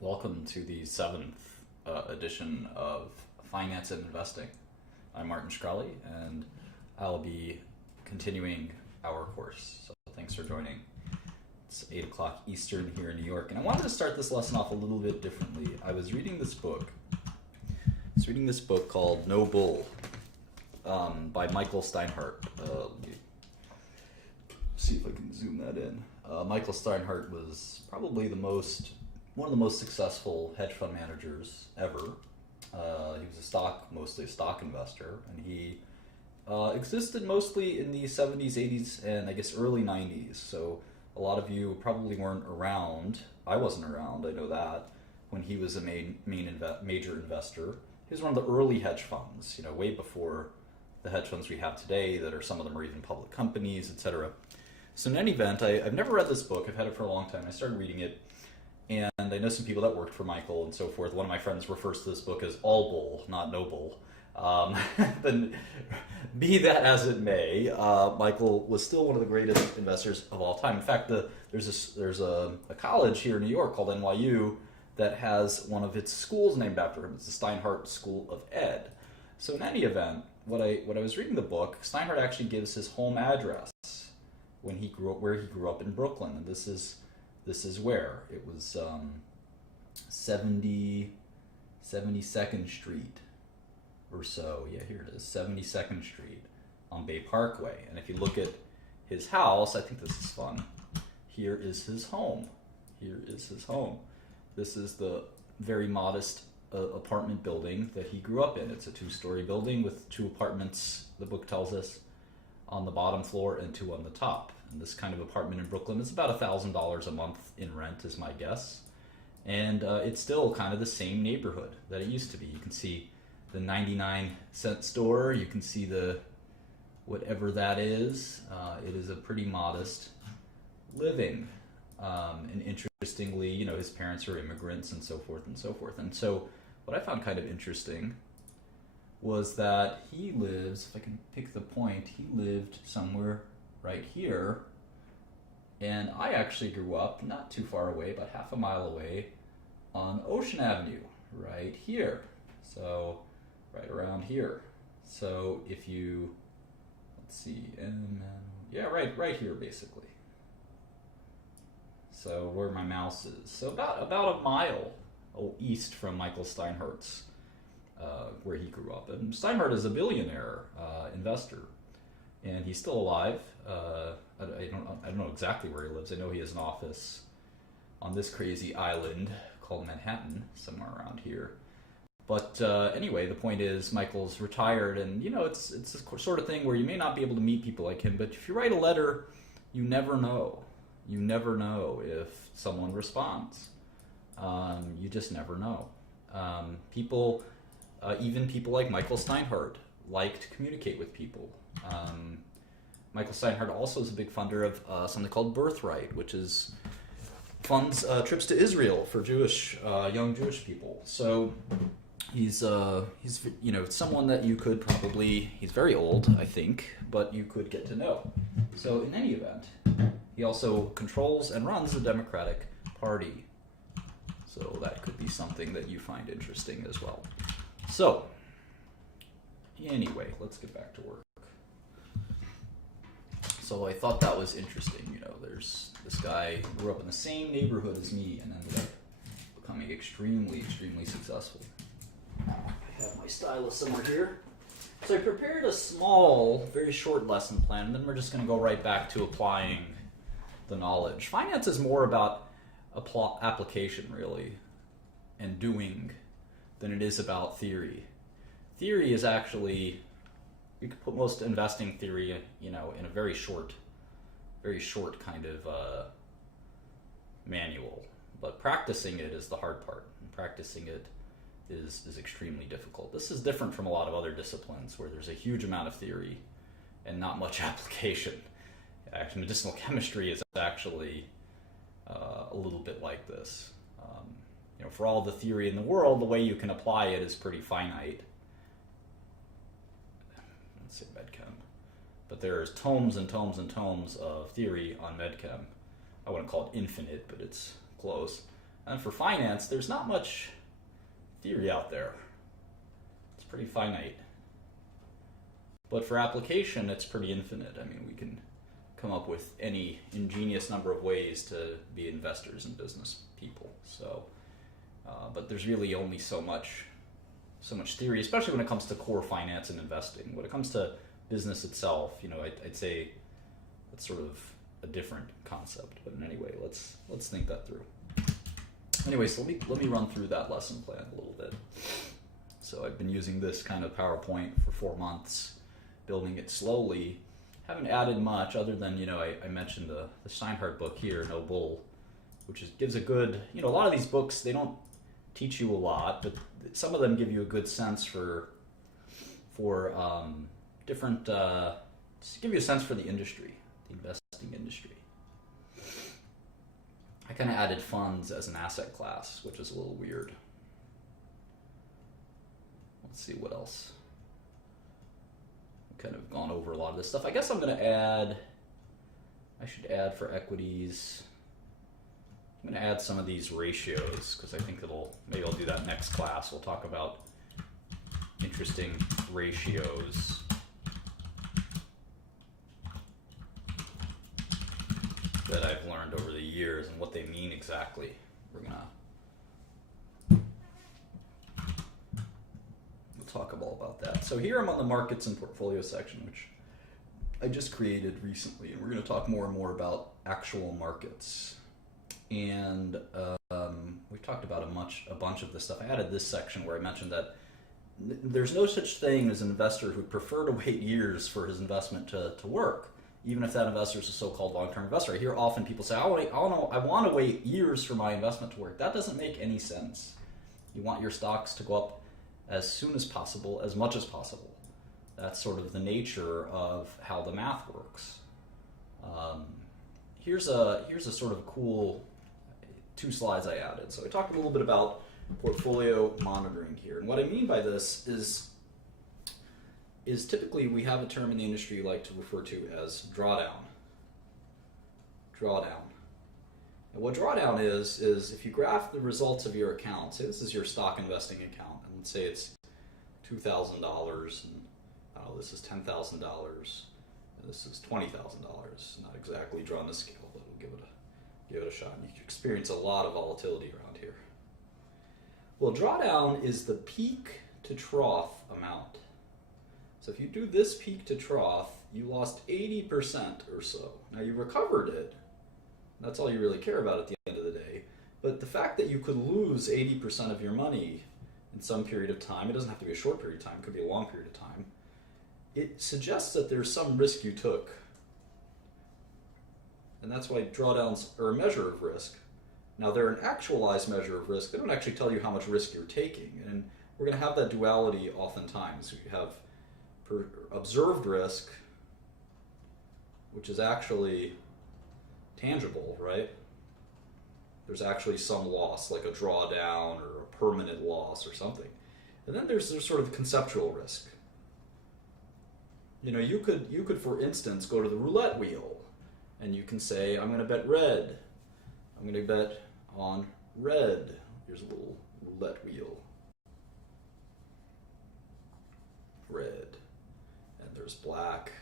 Welcome to the seventh edition of Finance and Investing. I'm Martin Shkreli, and I'll be continuing our course. So thanks for joining. It's 8 o'clock Eastern here in New York, and I wanted to start this lesson off a little bit differently. I was reading this book. Called No Bull by Michael Steinhardt. Let me see if I can zoom that in. Michael Steinhardt was probably one of the most successful hedge fund managers ever. He was mostly a stock investor, and he existed mostly in the 70s, 80s, and I guess early 90s. So a lot of you probably weren't around. I wasn't around, I know that, when he was a major investor. He was one of the early hedge funds, way before the hedge funds we have today that are, some of them are even public companies, etc. So in any event, I've never read this book. I've had it for a long time. I started reading it, and I know some people that worked for Michael and so forth. One of my friends refers to this book as All Bull, not No Bull. But be that as it may, Michael was still one of the greatest investors of all time. In fact, there's a college here in New York called NYU that has one of its schools named after him. It's the Steinhardt School of Ed. So in any event, when I was reading the book, Steinhardt actually gives his home address when he grew up, where he grew up in Brooklyn, and this is where it was 72nd Street or so. Yeah, here it is, 72nd Street on Bay Parkway. And if you look at his house, I think this is fun. Here is his home. This is the very modest apartment building that he grew up in. It's a 2-story building with 2 apartments, the book tells us, on the bottom floor and 2 on the top. And this kind of apartment in Brooklyn is about $1,000 a month in rent, is my guess. And it's still kind of the same neighborhood that it used to be. You can see the 99-cent store. You can see the whatever that is. It is a pretty modest living. And interestingly, his parents are immigrants and so forth and so forth. And so what I found kind of interesting was that he lives, if I can pick the point, he lived somewhere right here. And I actually grew up not too far away, about half a mile away on Ocean Avenue, right here. So right around here. So if you, let's see, right here basically. So where my mouse is. So about a mile east from Michael Steinhardt's, where he grew up. And Steinhardt is a billionaire investor, and he's still alive. I don't know exactly where he lives. I know he has an office on this crazy island called Manhattan, somewhere around here. But anyway, the point is Michael's retired, and it's the sort of thing where you may not be able to meet people like him, but if you write a letter, you never know. You never know if someone responds. You just never know. Even people like Michael Steinhardt like to communicate with people. Michael Steinhardt also is a big funder of something called Birthright, which funds trips to Israel for young Jewish people. So he's someone that you could probably, he's very old, I think, but you could get to know. So in any event, he also controls and runs the Democratic Party. So that could be something that you find interesting as well. So, anyway, let's get back to work. So I thought that was interesting. There's this guy who grew up in the same neighborhood as me and ended up becoming extremely, extremely successful. I have my stylus somewhere here. So I prepared a small, very short lesson plan, and then we're just going to go right back to applying the knowledge. Finance is more about application, really, and doing, than it is about theory. Theory is actually, you could put most investing theory, in a very short kind of manual. But practicing it is the hard part. And practicing it is extremely difficult. This is different from a lot of other disciplines where there's a huge amount of theory and not much application. Actually, medicinal chemistry is actually a little bit like this. For all the theory in the world, the way you can apply it is pretty finite. Let's say medchem. But there's tomes and tomes and tomes of theory on medchem. I wouldn't call it infinite, but it's close. And for finance, there's not much theory out there. It's pretty finite. But for application, it's pretty infinite. I mean, we can come up with any ingenious number of ways to be investors and business people. So, but there's really only so much theory, especially when it comes to core finance and investing. When it comes to business itself, I'd say it's sort of a different concept. But in any way, let's think that through. Anyway, so let me run through that lesson plan a little bit. So I've been using this kind of PowerPoint for 4 months, building it slowly. Haven't added much other than, I mentioned the Steinhardt book here, No Bull, which gives a good, a lot of these books, they don't teach you a lot, but some of them give you a good sense for different, just give you a sense for the industry, the investing industry. I kind of added funds as an asset class, which is a little weird. Let's see what else. I've kind of gone over a lot of this stuff. I guess I'm going to add, I should add for equities, I'm going to add some of these ratios because I think maybe I'll do that next class. We'll talk about interesting ratios. That I've learned over the years and what they mean exactly. We'll talk all about that. So here I'm on the markets and portfolio section, which I just created recently, and we're going to talk more and more about actual markets. And we've talked about a bunch of this stuff. I added this section where I mentioned that there's no such thing as an investor who would prefer to wait years for his investment to work, even if that investor is a so-called long-term investor. I hear often people say, I want to wait years for my investment to work. That doesn't make any sense. You want your stocks to go up as soon as possible, as much as possible. That's sort of the nature of how the math works. Here's a sort of cool 2 slides I added. So I talked a little bit about portfolio monitoring here. And what I mean by this is typically we have a term in the industry you like to refer to as drawdown. Drawdown. And what drawdown is if you graph the results of your account, say this is your stock investing account, and let's say it's $2,000, and this is $10,000, and this is $20,000. Not exactly drawn to scale, but we'll give it a shot. You can experience a lot of volatility around here. Well, drawdown is the peak to trough amount. So if you do this peak to trough, you lost 80% or so. Now you recovered it. That's all you really care about at the end of the day. But the fact that you could lose 80% of your money in some period of time, it doesn't have to be a short period of time, it could be a long period of time, it suggests that there's some risk you took. And that's why drawdowns are a measure of risk. Now they're an actualized measure of risk. They don't actually tell you how much risk you're taking. And we're going to have that duality oftentimes. You have observed risk, which is actually tangible, right? There's actually some loss, like a drawdown or a permanent loss or something. And then there's sort of conceptual risk. You could, for instance, go to the roulette wheel, and you can say, I'm going to bet red. I'm going to bet on red. Here's a little roulette wheel. Red. And there's black.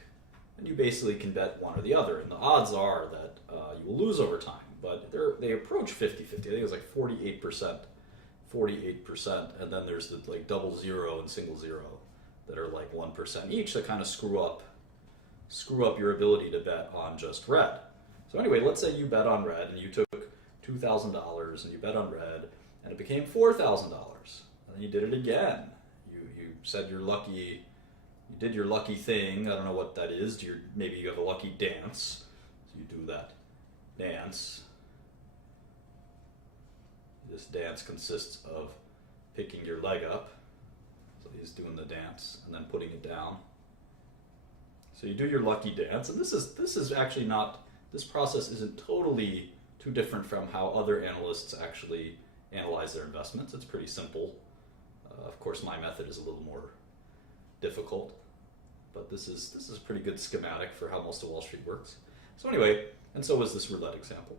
And you basically can bet one or the other. And the odds are that you will lose over time. But they approach 50-50. I think it's like 48%. 48%. And then there's the double zero and single zero that are like 1% each that kind of screw up your ability to bet on just red. So anyway, let's say you bet on red and you took $2,000 and you bet on red and it became $4,000. And then you did it again. You said you're lucky. You did your lucky thing. I don't know what that is. Maybe you have a lucky dance. So you do that dance. This dance consists of picking your leg up. So he's doing the dance and then putting it down. So you do your lucky dance, and this is actually not, this process isn't totally too different from how other analysts actually analyze their investments. It's pretty simple. Of course, my method is a little more difficult, but this is a pretty good schematic for how most of Wall Street works. So anyway, and so was this roulette example.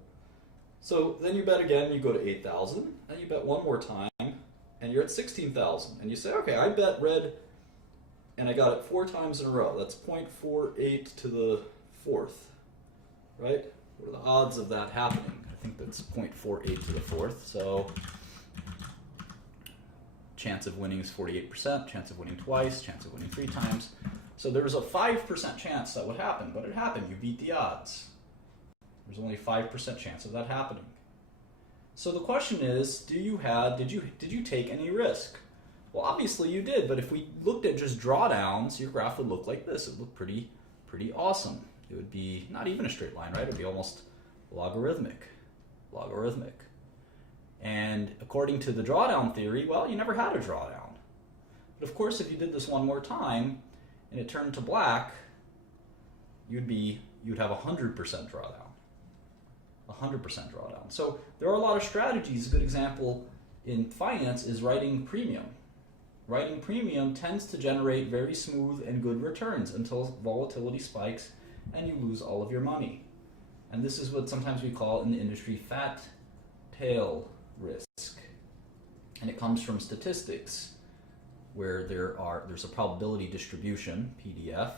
So then you bet again, you go to 8,000, and you bet one more time, and you're at 16,000. And you say, okay, I bet red, and I got it 4 times in a row. That's 0.48 to the fourth, right? What are the odds of that happening? I think that's 0.48 to the fourth. So chance of winning is 48%, chance of winning twice, chance of winning 3 times. So there was a 5% chance that would happen, but it happened. You beat the odds. There's only a 5% chance of that happening. So the question is, did you take any risk? Well, obviously you did, but if we looked at just drawdowns, your graph would look like this. It would look pretty awesome. It would be not even a straight line, right? It would be almost logarithmic. And according to the drawdown theory, well, you never had a drawdown. But of course, if you did this one more time and it turned to black, you'd have 100% drawdown. 100% drawdown. So there are a lot of strategies. A good example in finance is writing premium. Writing premium tends to generate very smooth and good returns until volatility spikes and you lose all of your money. And this is what sometimes we call in the industry fat tail risk. And it comes from statistics where there's a probability distribution, PDF,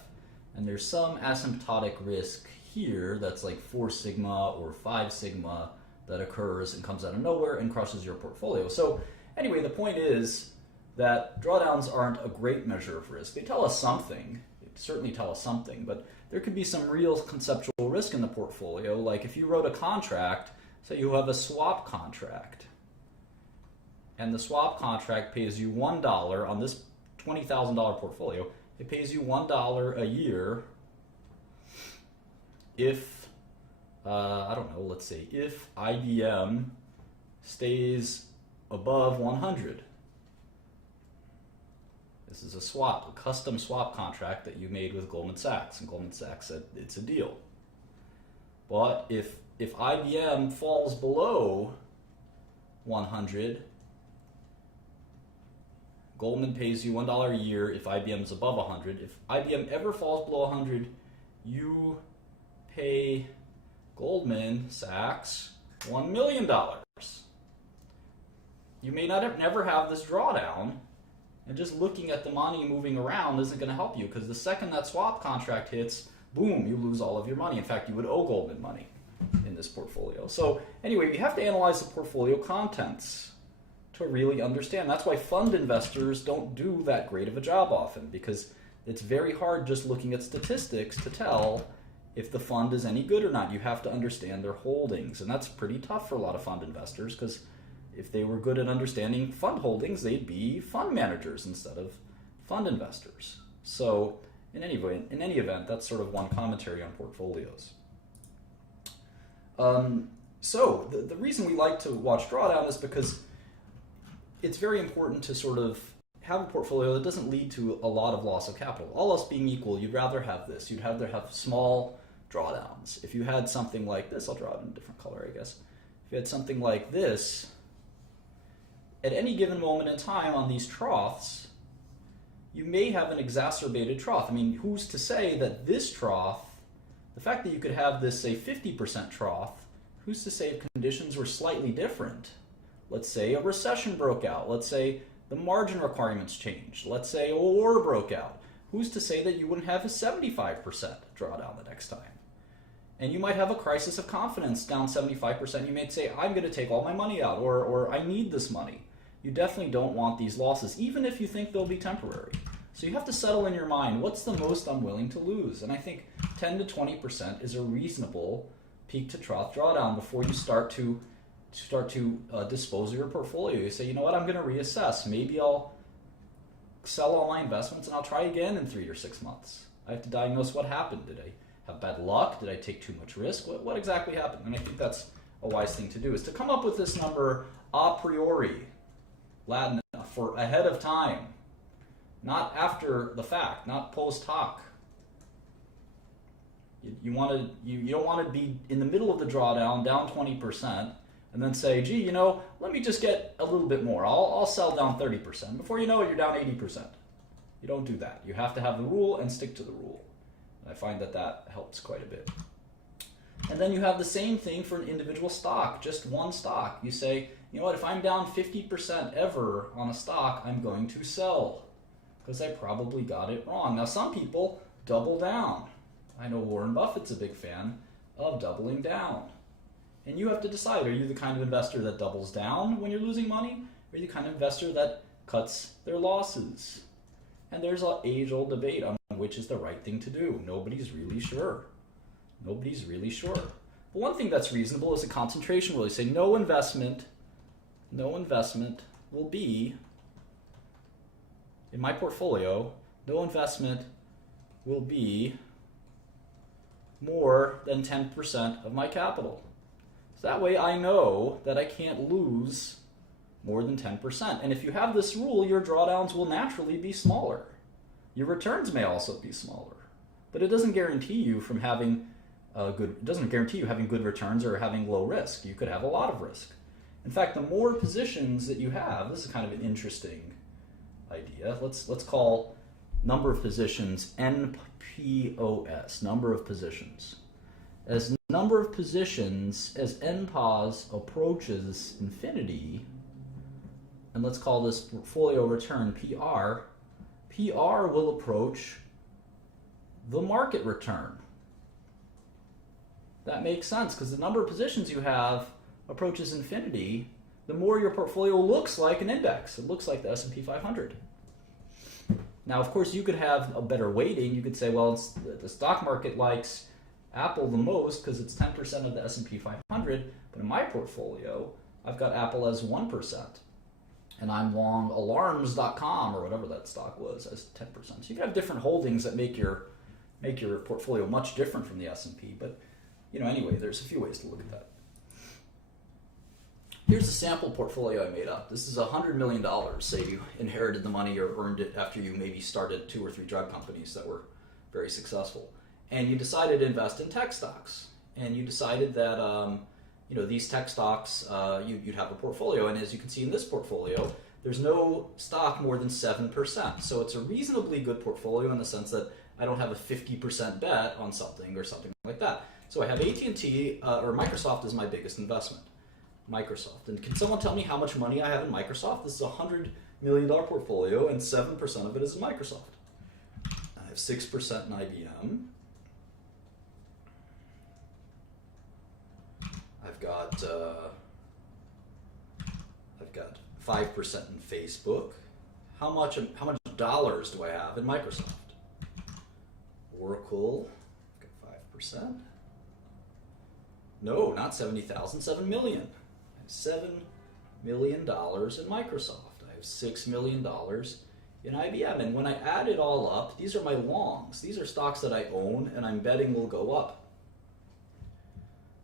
and there's some asymptotic risk here that's like 4 sigma or 5 sigma that occurs and comes out of nowhere and crushes your portfolio. So anyway, the point is that drawdowns aren't a great measure of risk. They tell us something. They certainly tell us something, but there could be some real conceptual risk in the portfolio. Like if you wrote a contract, say you have a swap contract, and the swap contract pays you $1 on this $20,000 portfolio. It pays you $1 a year if, I don't know, let's say if IBM stays above 100. This is a swap, a custom swap contract that you made with Goldman Sachs, and Goldman Sachs said it's a deal. But if IBM falls below 100, Goldman pays you $1 a year if IBM is above 100. If IBM ever falls below 100, you pay Goldman Sachs $1 million. You may never have this drawdown, and just looking at the money moving around isn't going to help you, because the second that swap contract hits, boom, you lose all of your money. In fact, you would owe Goldman money in this portfolio. So anyway, you have to analyze the portfolio contents to really understand. That's why fund investors don't do that great of a job often, because it's very hard just looking at statistics to tell if the fund is any good or not. You have to understand their holdings, and that's pretty tough for a lot of fund investors, because if they were good at understanding fund holdings, they'd be fund managers instead of fund investors. So in any event, that's sort of one commentary on portfolios. So the reason we like to watch drawdown is because it's very important to sort of have a portfolio that doesn't lead to a lot of loss of capital. All else being equal, you'd rather have this. You'd rather have small drawdowns. If you had something like this, I'll draw it in a different color, I guess. If you had something like this, at any given moment in time on these troughs, you may have an exacerbated trough. I mean, who's to say that this trough, the fact that you could have this, say, 50% trough, who's to say if conditions were slightly different? Let's say a recession broke out. Let's say the margin requirements changed. Let's say a war broke out. Who's to say that you wouldn't have a 75% drawdown the next time? And you might have a crisis of confidence down 75%. You may say, I'm going to take all my money out, or I need this money. You definitely don't want these losses, even if you think they'll be temporary. So you have to settle in your mind, what's the most I'm willing to lose? And I think 10 to 20% is a reasonable peak to trough drawdown before you start to dispose of your portfolio. You say, you know what, I'm going to reassess. Maybe I'll sell all my investments and I'll try again in 3 or 6 months. I have to diagnose what happened. Did I have bad luck? Did I take too much risk? What exactly happened? And I think that's a wise thing to do, is to come up with this number a priori, Latin, for ahead of time, not after the fact, not post hoc. You don't want to be in the middle of the drawdown, down 20%, and then say, gee, you know, let me just get a little bit more. I'll sell down 30%. Before you know it, you're down 80%. You don't do that. You have to have the rule and stick to the rule. And I find that helps quite a bit. And then you have the same thing for an individual stock, just one stock. You say, you know what, if I'm down 50% ever on a stock, I'm going to sell because I probably got it wrong. Now, some people double down. I know Warren Buffett's a big fan of doubling down. And you have to decide, are you the kind of investor that doubles down when you're losing money? Or are you the kind of investor that cuts their losses? And there's an age-old debate on which is the right thing to do. Nobody's really sure. Nobody's really sure. But one thing that's reasonable is a concentration rule. You say no investment will be, in my portfolio, no investment will be more than 10% of my capital. So that way I know that I can't lose more than 10%. And if you have this rule, your drawdowns will naturally be smaller. Your returns may also be smaller. But it doesn't guarantee you from having having good returns or having low risk. You could have a lot of risk. In fact, the more positions that you have, this is kind of an interesting idea. Let's call number of positions NPOS, number of positions. As number of positions, as NPOS approaches infinity, and let's call this portfolio return PR, PR will approach the market return. That makes sense because the number of positions you have approaches infinity, the more your portfolio looks like an index. It looks like the S&P 500. Now, of course, you could have a better weighting. You could say, well, the stock market likes Apple the most because it's 10% of the S&P 500, but in my portfolio, I've got Apple as 1%, and I'm long alarms.com or whatever that stock was as 10%. So you can have different holdings that make your portfolio much different from the S&P, but anyway, there's a few ways to look at that. Here's a sample portfolio I made up. This is $100 million. Say you inherited the money or earned it after you maybe started 2 or 3 drug companies that were very successful. And you decided to invest in tech stocks. And you decided that these tech stocks, you'd have a portfolio. And as you can see in this portfolio, there's no stock more than 7%. So it's a reasonably good portfolio in the sense that I don't have a 50% bet on something or something like that. So I have AT&T, or Microsoft is my biggest investment. Microsoft. And can someone tell me how much money I have in Microsoft? This is a $100 million portfolio, and 7% of it is in Microsoft. I have 6% in IBM. I've got 5% in Facebook. How much dollars do I have in Microsoft? Oracle, I've got 5%. No, not 70,000, 7 million. I have $7 million in Microsoft. I have $6 million in IBM. And when I add it all up, these are my longs. These are stocks that I own and I'm betting will go up.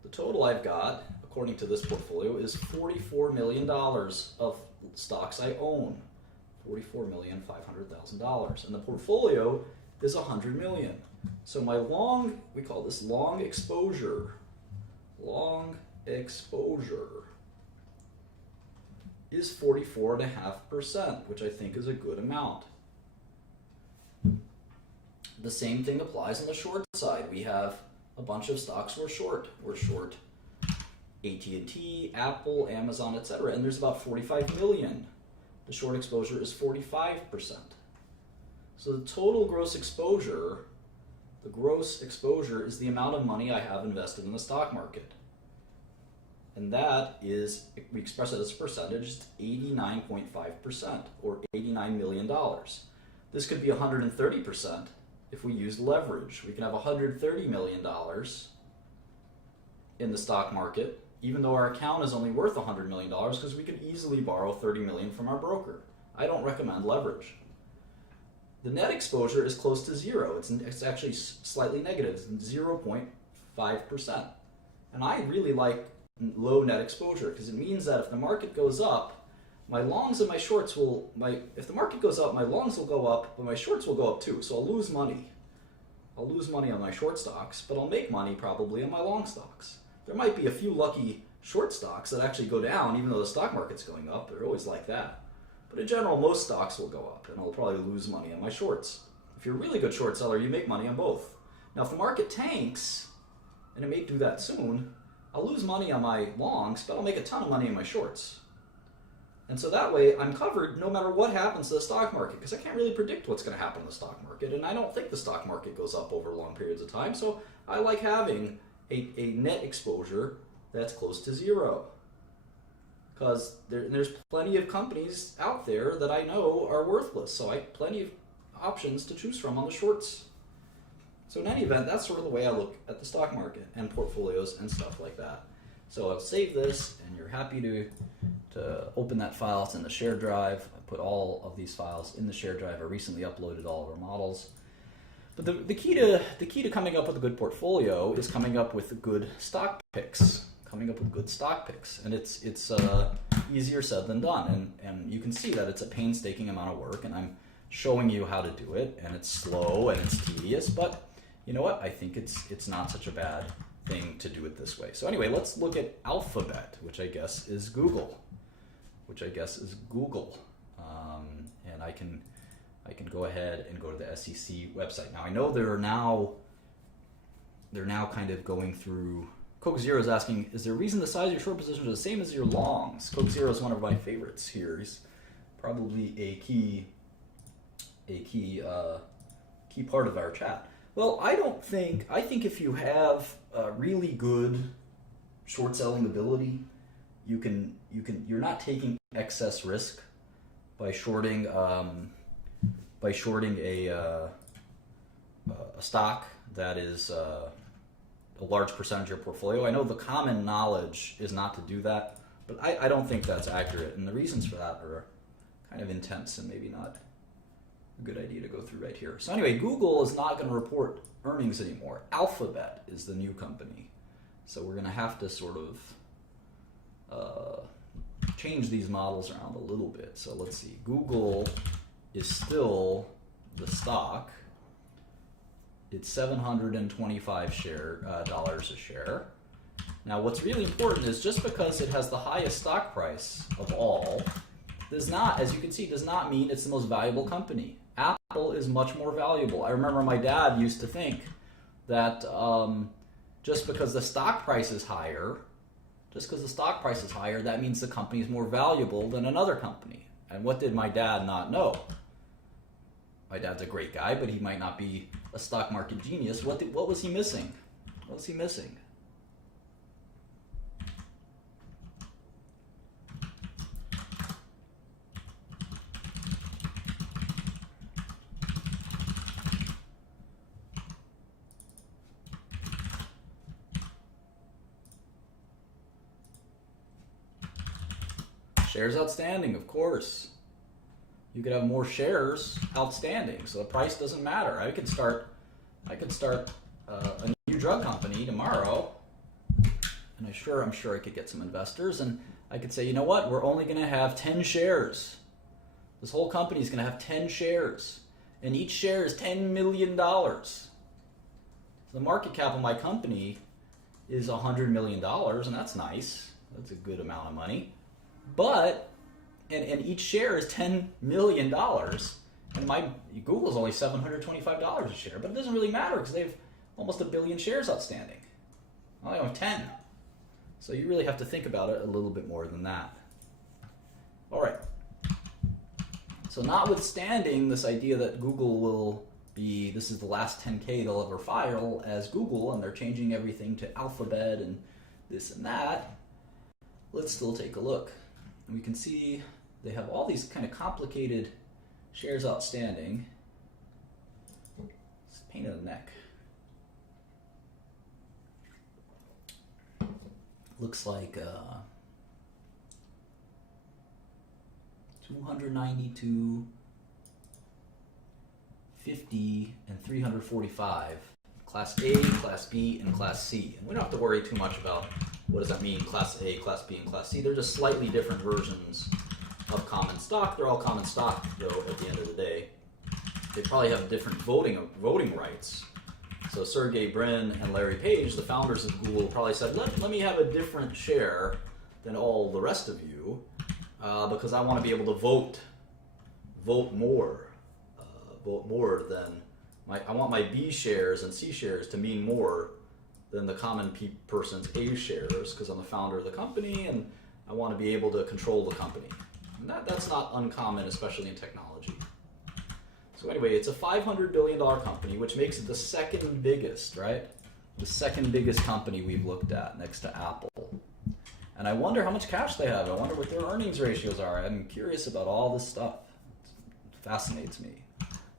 The total I've got, according to this portfolio, is $44 million of stocks I own. $44,500,000. And the portfolio is $100 million. So my long, we call this long exposure. Long exposure is 44.5%, which I think is a good amount. The same thing applies on the short side. We have a bunch of stocks we're short. We're short AT&T, Apple, Amazon, etc. And there's about 45 million. The short exposure is 45%. So the total gross exposure, the gross exposure is the amount of money I have invested in the stock market. And that is, we express it as a percentage, it's 89.5%, or $89 million. This could be 130% if we use leverage. We can have $130 million in the stock market, even though our account is only worth $100 million, because we could easily borrow $30 million from our broker. I don't recommend leverage. The net exposure is close to zero. It's actually slightly negative, it's 0.5%. And I really like low net exposure because it means that if the market goes up, my longs and my shorts will, if the market goes up, my longs will go up, but my shorts will go up too. So I'll lose money. I'll lose money on my short stocks, but I'll make money probably on my long stocks. There might be a few lucky short stocks that actually go down even though the stock market's going up. They're always like that. But in general, most stocks will go up, and I'll probably lose money on my shorts. If you're a really good short seller, you make money on both. Now, if the market tanks and it may do that soon, I'll lose money on my longs, but I'll make a ton of money in my shorts. And so that way I'm covered no matter what happens to the stock market, because I can't really predict what's going to happen in the stock market, and I don't think the stock market goes up over long periods of time, so I like having a net exposure that's close to zero. Because there's plenty of companies out there that I know are worthless, so I have plenty of options to choose from on the shorts. So in any event, that's sort of the way I look at the stock market and portfolios and stuff like that. So I'll save this, and you're happy to open that file. It's in the shared drive. I put all of these files in the shared drive. I recently uploaded all of our models. But the key to coming up with a good portfolio is coming up with good stock picks. And it's easier said than done. And you can see that it's a painstaking amount of work, and I'm showing you how to do it, and it's slow and it's tedious, but you know what? I think it's not such a bad thing to do it this way. So anyway, let's look at Alphabet, which I guess is Google. And I can go ahead and go to the SEC website. Now I know they're now kind of going through. Coke Zero is asking, is there a reason the size of your short positions are the same as your longs? Coke Zero is one of my favorites here. He's probably a key part of our chat. Well, I think if you have really good short selling ability, you're not taking excess risk by shorting a stock that is a large percentage of your portfolio. I know the common knowledge is not to do that, but I don't think that's accurate, and the reasons for that are kind of intense and maybe not a good idea to go through right here. So anyway, Google is not going to report earnings anymore. Alphabet is the new company. So we're going to have to sort of change these models around a little bit. So let's see. Google is still the stock. It's $725 dollars a share. Now what's really important is just because it has the highest stock price of all does not, as you can see, does not mean it's the most valuable company. Apple is much more valuable. I remember my dad used to think that just because the stock price is higher, that means the company is more valuable than another company. And what did my dad not know? My dad's a great guy, but he might not be a stock market genius. What was he missing? What was he missing? Shares outstanding, of course. You could have more shares outstanding, so the price doesn't matter. I could start a new drug company tomorrow, and I'm sure I could get some investors, and I could say, you know what? We're only going to have 10 shares. This whole company is going to have 10 shares, and each share is $10 million. So the market cap of my company is $100 million, and that's nice. That's a good amount of money. But, and each share is $10 million, and my Google's only $725 a share, but it doesn't really matter because they have almost 1 billion shares outstanding. I only have 10. So you really have to think about it a little bit more than that. All right. So notwithstanding this idea that Google will be, this is the last 10K they'll ever file as Google, and they're changing everything to Alphabet and this and that, let's still take a look. And we can see they have all these kind of complicated shares outstanding. It's a pain in the neck. Looks like 292, 50, and 345. Class A, Class B, and Class C. And we don't have to worry too much about what does that mean, Class A, Class B, and Class C. They're just slightly different versions of common stock. They're all common stock, though, at the end of the day. They probably have different voting rights. So Sergey Brin and Larry Page, the founders of Google, probably said, let me have a different share than all the rest of you because I want to be able to vote more than I want my B shares and C shares to mean more than the common person's A shares because I'm the founder of the company and I want to be able to control the company. And that's not uncommon, especially in technology. So anyway, it's a $500 billion company, which makes it the second biggest, right? The second biggest company we've looked at next to Apple. And I wonder how much cash they have. I wonder what their earnings ratios are. I'm curious about all this stuff. It fascinates me.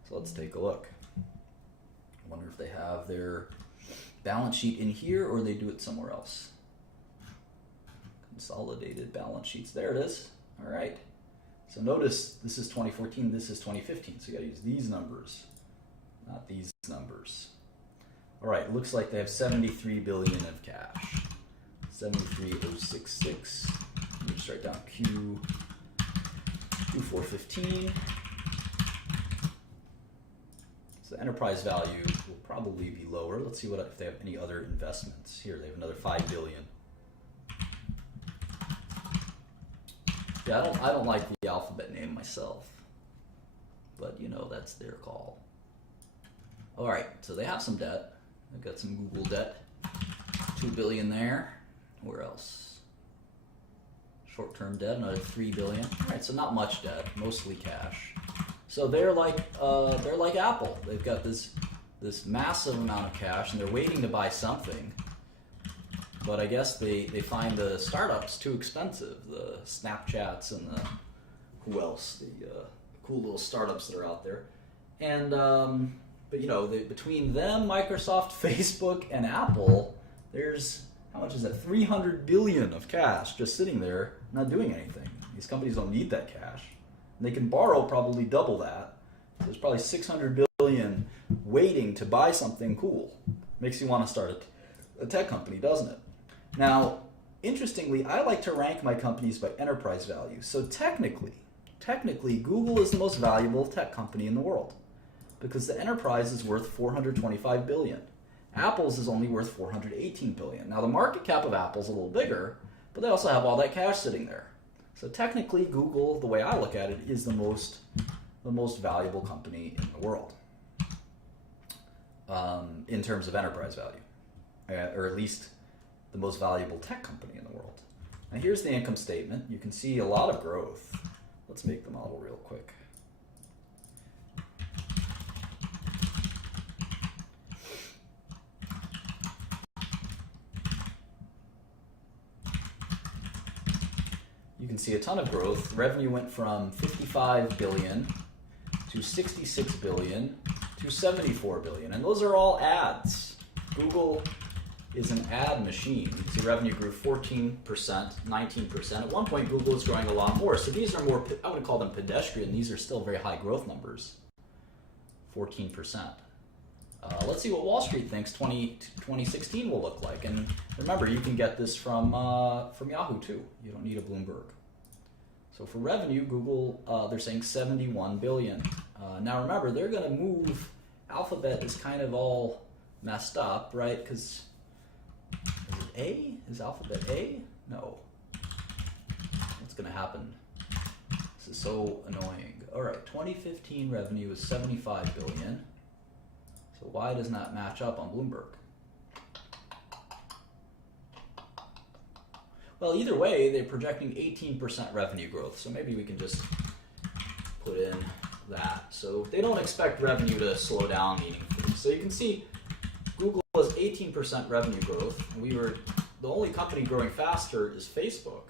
So let's take a look. I wonder if they have their balance sheet in here or they do it somewhere else. Consolidated balance sheets. There it is. All right. So notice this is 2014, this is 2015. So you got to use these numbers, not these numbers. All right, looks like they have 73 billion of cash. 73066. Let me just write down Q415. So the enterprise value will probably be lower. Let's see what if they have any other investments. Here they have another 5 billion. Yeah, I don't like the alphabet name myself, but you know that's their call. All right, so they have some debt. They've got some Google debt, 2 billion there. Where else? Short-term debt, another 3 billion. All right, so not much debt, mostly cash. So they're like Apple. They've got this massive amount of cash, and they're waiting to buy something. But I guess they find the startups too expensive. The Snapchats and the who else? The cool little startups that are out there. And but you know, between them, Microsoft, Facebook, and Apple, there's how much is that? 300 billion of cash just sitting there, not doing anything. These companies don't need that cash. And they can borrow probably double that. There's probably 600 billion waiting to buy something cool. Makes you want to start a tech company, doesn't it? Now, interestingly, I like to rank my companies by enterprise value. So technically, Google is the most valuable tech company in the world because the enterprise is worth 425 billion. Apple's is only worth 418 billion. Now, the market cap of Apple's a little bigger, but they also have all that cash sitting there. So technically, Google, the way I look at it, is the most valuable company in the world in terms of enterprise value, or at least the most valuable tech company in the world. Now here's the income statement. You can see a lot of growth. Let's make the model real quick. You can see a ton of growth. Revenue went from 55 billion to 66 billion to 74 billion. And those are all ads. Google is an ad machine. You can see revenue grew 14%, 19%. At one point, Google was growing a lot more. So these are more, I wouldn't call them pedestrian. These are still very high growth numbers. 14%. Let's see what Wall Street thinks 2016 will look like. And remember, you can get this from Yahoo too. You don't need a Bloomberg. So for revenue, Google, they're saying 71 billion. Now remember, they're going to move. Alphabet is kind of all messed up, right? Because is it A? Is Alphabet A? No. What's going to happen? This is so annoying. All right, 2015 revenue is 75 billion. So why doesn't that match up on Bloomberg? Well, either way, they're projecting 18% revenue growth. So maybe we can just put in that. So they don't expect revenue to slow down meaningfully. So you can see Google has 18% revenue growth. And the only company growing faster is Facebook.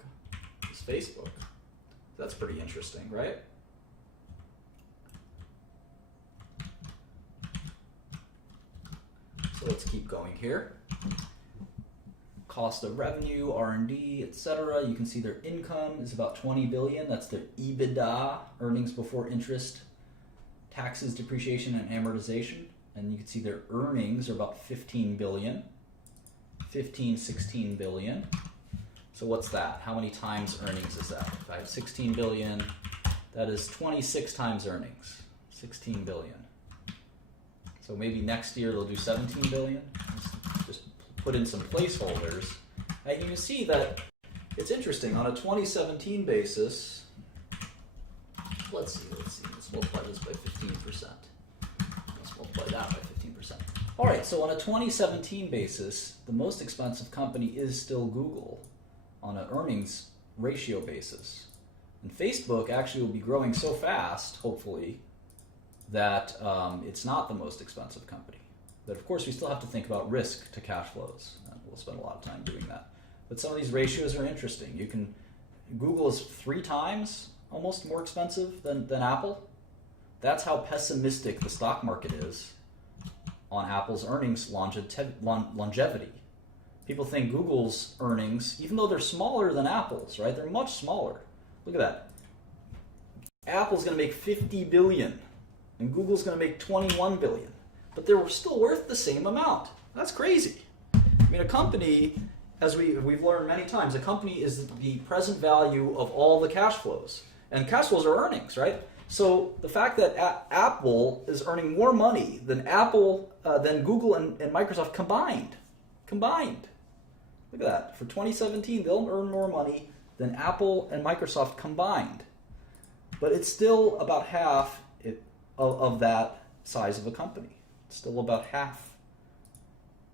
That's pretty interesting, right? So let's keep going here. Cost of revenue, R&D, etc. You can see their income is about 20 billion. That's their EBITDA, earnings before interest, taxes, depreciation, and amortization. And you can see their earnings are about 15 billion. 16 billion. So what's that? How many times earnings is that? If I have 16 billion, that is 26 times earnings. 16 billion. So maybe next year they'll do 17 billion. Just put in some placeholders. And you can see that it's interesting. On a 2017 basis, let's see. Let's multiply this by 15%. Let's multiply that by 15%. All right, so on a 2017 basis, the most expensive company is still Google on an earnings ratio basis. And Facebook actually will be growing so fast, hopefully, that it's not the most expensive company. But of course, we still have to think about risk to cash flows. And we'll spend a lot of time doing that. But some of these ratios are interesting. Google is 3 times almost more expensive than Apple. That's how pessimistic the stock market is on Apple's earnings longevity. People think Google's earnings, even though they're smaller than Apple's, right? They're much smaller. Look at that. Apple's going to make $50 billion, and Google's going to make $21 billion. But they're still worth the same amount. That's crazy. I mean, a company, as we've learned many times, a company is the present value of all the cash flows. And cash flows are earnings, right? So the fact that Apple is earning more money than Google and Microsoft combined. Look at that. For 2017, they'll earn more money than Apple and Microsoft combined. But it's still about half of that size of a company. It's still about half.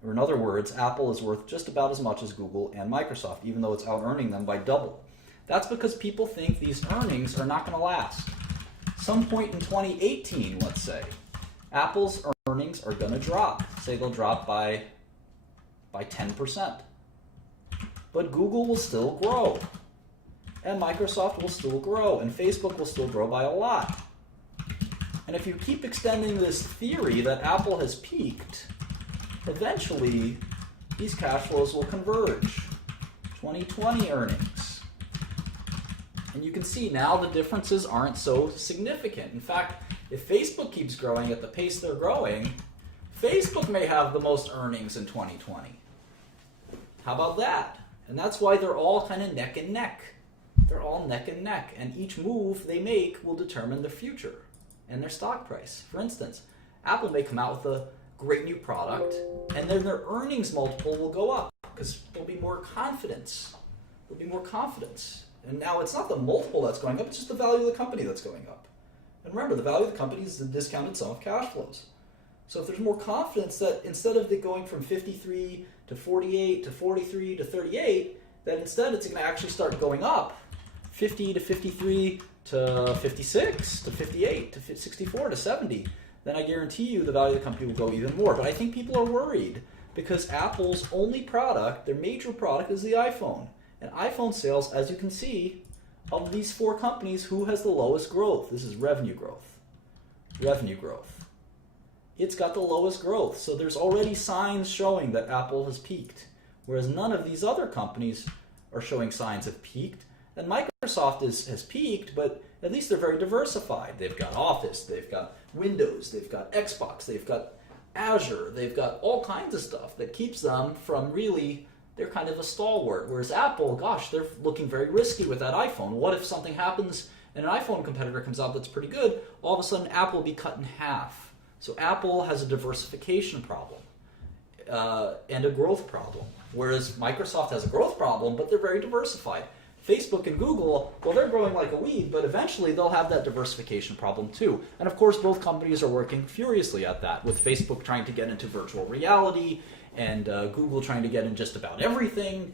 Or in other words, Apple is worth just about as much as Google and Microsoft, even though it's out-earning them by double. That's because people think these earnings are not going to last. Some point in 2018, let's say, Apple's earnings are going to drop. Say they'll drop by 10%. But Google will still grow. And Microsoft will still grow. And Facebook will still grow by a lot. And if you keep extending this theory that Apple has peaked, eventually these cash flows will converge. 2020 earnings. And you can see now the differences aren't so significant. In fact, if Facebook keeps growing at the pace they're growing, Facebook may have the most earnings in 2020. How about that? And that's why they're all kind of neck and neck. They're all neck and neck. And each move they make will determine the future and their stock price. For instance, Apple may come out with a great new product, and then their earnings multiple will go up because there'll be more confidence. There'll be more confidence. And now it's not the multiple that's going up, it's just the value of the company that's going up. And remember, the value of the company is the discounted sum of cash flows. So if there's more confidence that instead of it going from 53 to 48 to 43 to 38, that instead it's going to actually start going up 50 to 53 to 56 to 58 to 64 to 70, then I guarantee you the value of the company will go even more. But I think people are worried because Apple's only product, their major product, is the iPhone. And iPhone sales, as you can see, of these 4 companies, who has the lowest growth? This is revenue growth. Revenue growth. It's got the lowest growth. So there's already signs showing that Apple has peaked, whereas none of these other companies are showing signs of peaked. And Microsoft has peaked, but at least they're very diversified. They've got Office, they've got Windows, they've got Xbox, they've got Azure, they've got all kinds of stuff that keeps them from really, they're kind of a stalwart. Whereas Apple, gosh, they're looking very risky with that iPhone. What if something happens and an iPhone competitor comes out that's pretty good? All of a sudden, Apple will be cut in half. So Apple has a diversification problem and a growth problem, whereas Microsoft has a growth problem, but they're very diversified. Facebook and Google, well, they're growing like a weed, but eventually they'll have that diversification problem too. And of course, both companies are working furiously at that, with Facebook trying to get into virtual reality and Google trying to get in just about everything,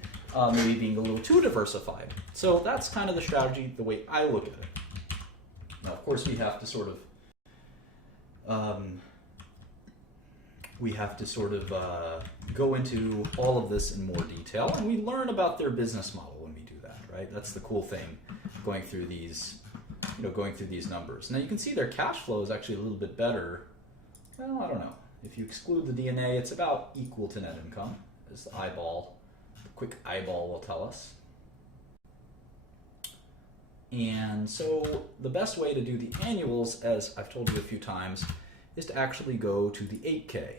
maybe being a little too diversified. So that's kind of the strategy, the way I look at it. Now, of course, we have to sort of go into all of this in more detail, and we learn about their business model when we do that, right? That's the cool thing, going through these numbers. Now you can see their cash flow is actually a little bit better. Well, I don't know. If you exclude the DNA, it's about equal to net income, as the quick eyeball will tell us. And so the best way to do the annuals, as I've told you a few times, is to actually go to the 8K.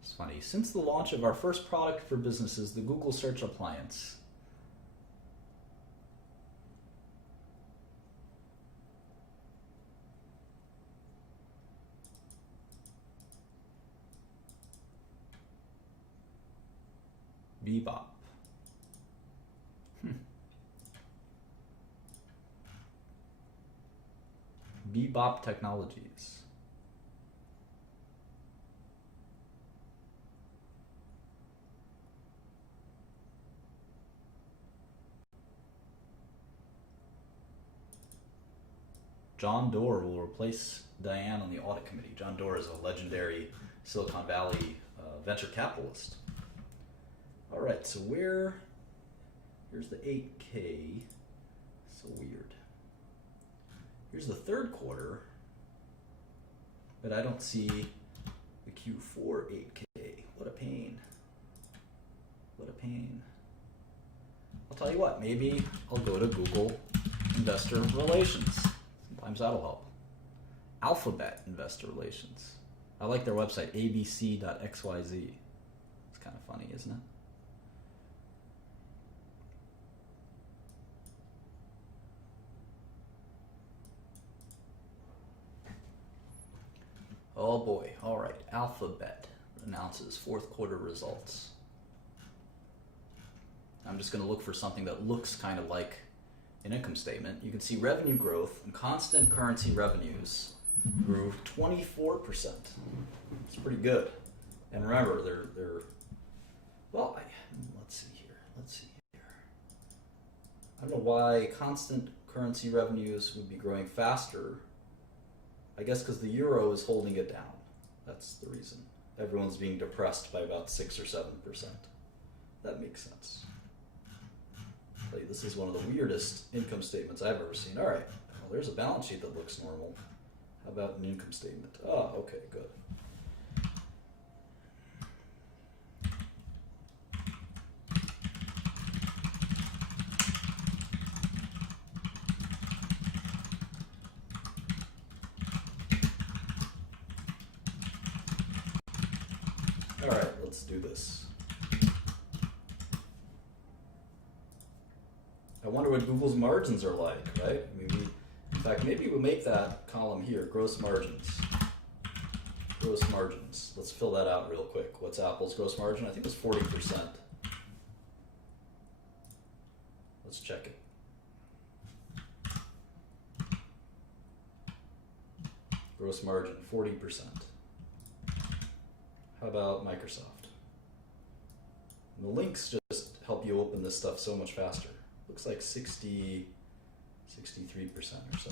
It's funny, since the launch of our first product for businesses, the Google Search Appliance, Bebop. Bebop. Bebop Technologies. John Doerr will replace Diane on the audit committee. John Doerr is a legendary Silicon Valley venture capitalist. All right, so here's the 8K. So weird. Here's the third quarter, but I don't see the Q4 8K. What a pain. What a pain. I'll tell you what, maybe I'll go to Google Investor Relations. Sometimes that'll help. Alphabet Investor Relations. I like their website, abc.xyz. It's kind of funny, isn't it? Oh boy, all right. Alphabet announces fourth quarter results. I'm just going to look for something that looks kind of like an income statement. You can see revenue growth and constant currency revenues grew 24%. It's pretty good. And remember, they're well, let's see here. I don't know why constant currency revenues would be growing faster. I guess because the euro is holding it down. That's the reason. Everyone's being depressed by about 6 or 7%. That makes sense. This is one of the weirdest income statements I've ever seen. All right, well, there's a balance sheet that looks normal. How about an income statement? Oh, okay, good. All right, let's do this. I wonder what Google's margins are like, right? I mean, in fact, maybe we'll make that column here, gross margins. Gross margins. Let's fill that out real quick. What's Apple's gross margin? I think it's 40%. Let's check it. Gross margin, 40%. How about Microsoft? And the links just help you open this stuff so much faster. Looks like 63% or so.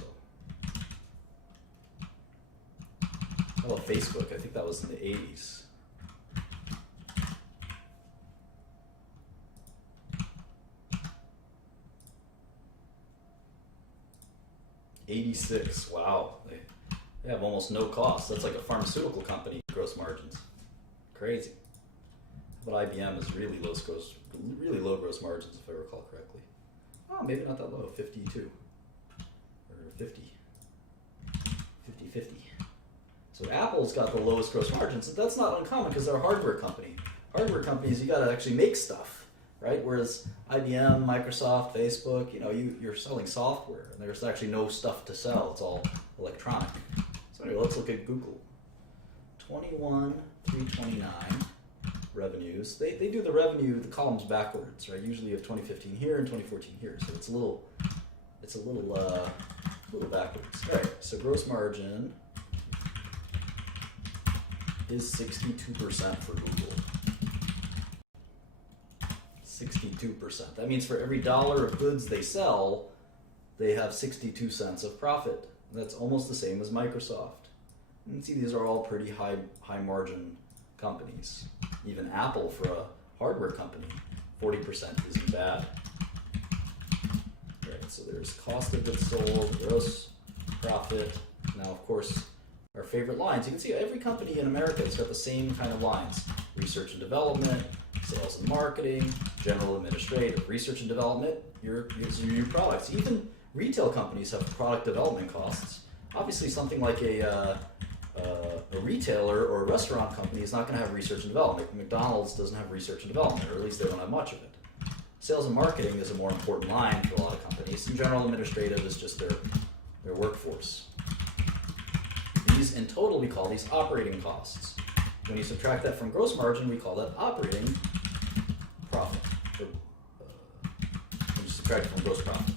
How about Facebook? I think that was in the 80s. $86. Wow. They have almost no cost. That's like a pharmaceutical company gross margins. Crazy. But IBM is really low gross margins, if I recall correctly. Oh, maybe not that low, 52 or 50. So Apple's got the lowest gross margins. That's not uncommon because they're a hardware company. Hardware companies, you got to actually make stuff, right? Whereas IBM, Microsoft, Facebook, you're selling software, and there's actually no stuff to sell. It's all electronic. So anyway, let's look at Google. 21,329 revenues. They do the revenue, the columns backwards, right? Usually you have 2015 here and 2014 here, so it's a little backwards. All right, so gross margin is 62% for Google. 62%. That means for every dollar of goods they sell, they have 62 cents of profit. That's almost the same as Microsoft. You can see these are all pretty high margin companies. Even Apple, for a hardware company, 40% isn't bad. Right, so there's cost of goods sold, gross profit. Now, of course, our favorite lines. You can see every company in America has got the same kind of lines. Research and development, sales and marketing, general administrative, research and development, your new products. Even retail companies have product development costs. Obviously, something like a retailer or a restaurant company is not going to have research and development. McDonald's doesn't have research and development, or at least they don't have much of it. Sales and marketing is a more important line for a lot of companies, and general administrative is just their workforce. These, in total, we call these operating costs. When you subtract that from gross margin, we call that operating profit. When you subtract it from gross profit.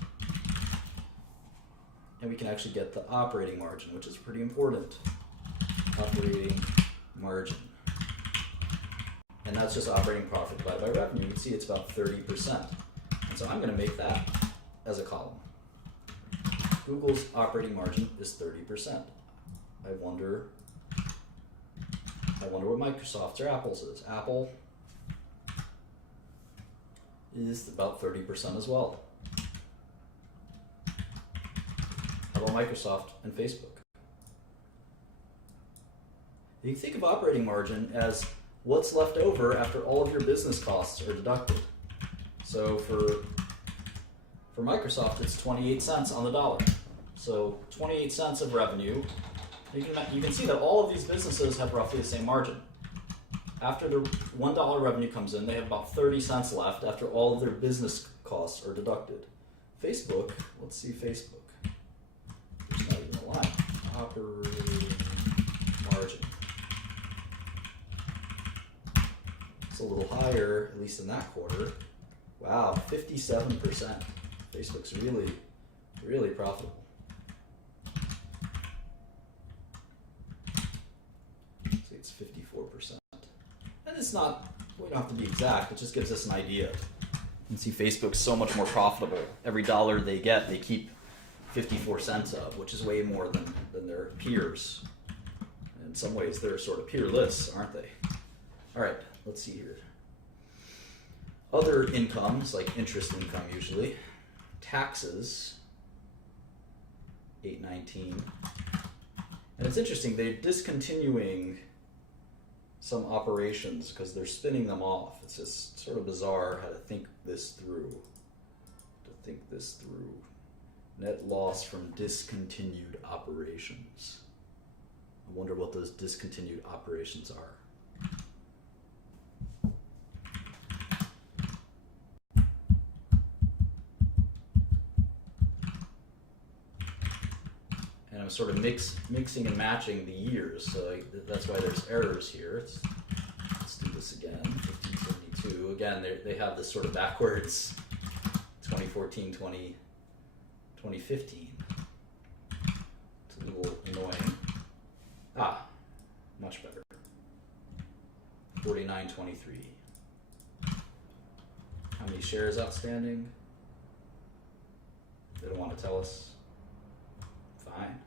and we can actually get the operating margin, which is pretty important. Operating margin. And that's just operating profit divided by revenue. You can see it's about 30%. And so I'm going to make that as a column. Google's operating margin is 30%. I wonder what Microsoft's or Apple's is. Apple is about 30% as well. How about Microsoft and Facebook? You can think of operating margin as what's left over after all of your business costs are deducted. So for Microsoft, it's 28 cents on the dollar. So 28 cents of revenue. You can see that all of these businesses have roughly the same margin. After the $1 revenue comes in, they have about 30 cents left after all of their business costs are deducted. Facebook, let's see Facebook. There's not even a line. Operating margin. It's a little higher, at least in that quarter. Wow, 57%. Facebook's really, really profitable. See, it's 54%. And it's not, we don't have to be exact, it just gives us an idea. You can see Facebook's so much more profitable. Every dollar they get, they keep 54 cents of, which is way more than their peers. In some ways, they're sort of peerless, aren't they? All right, let's see here. Other incomes, like interest income usually. Taxes, 819. And it's interesting, they're discontinuing some operations because they're spinning them off. It's just sort of bizarre how to think this through. Net loss from discontinued operations. I wonder what those discontinued operations are. And I'm sort of mixing and matching the years, so that's why there's errors here. Let's do this again. 1572. Again, they have this sort of backwards 2014, 2015. It's a little annoying. Much better. 4923. How many shares outstanding? They don't want to tell us. Fine.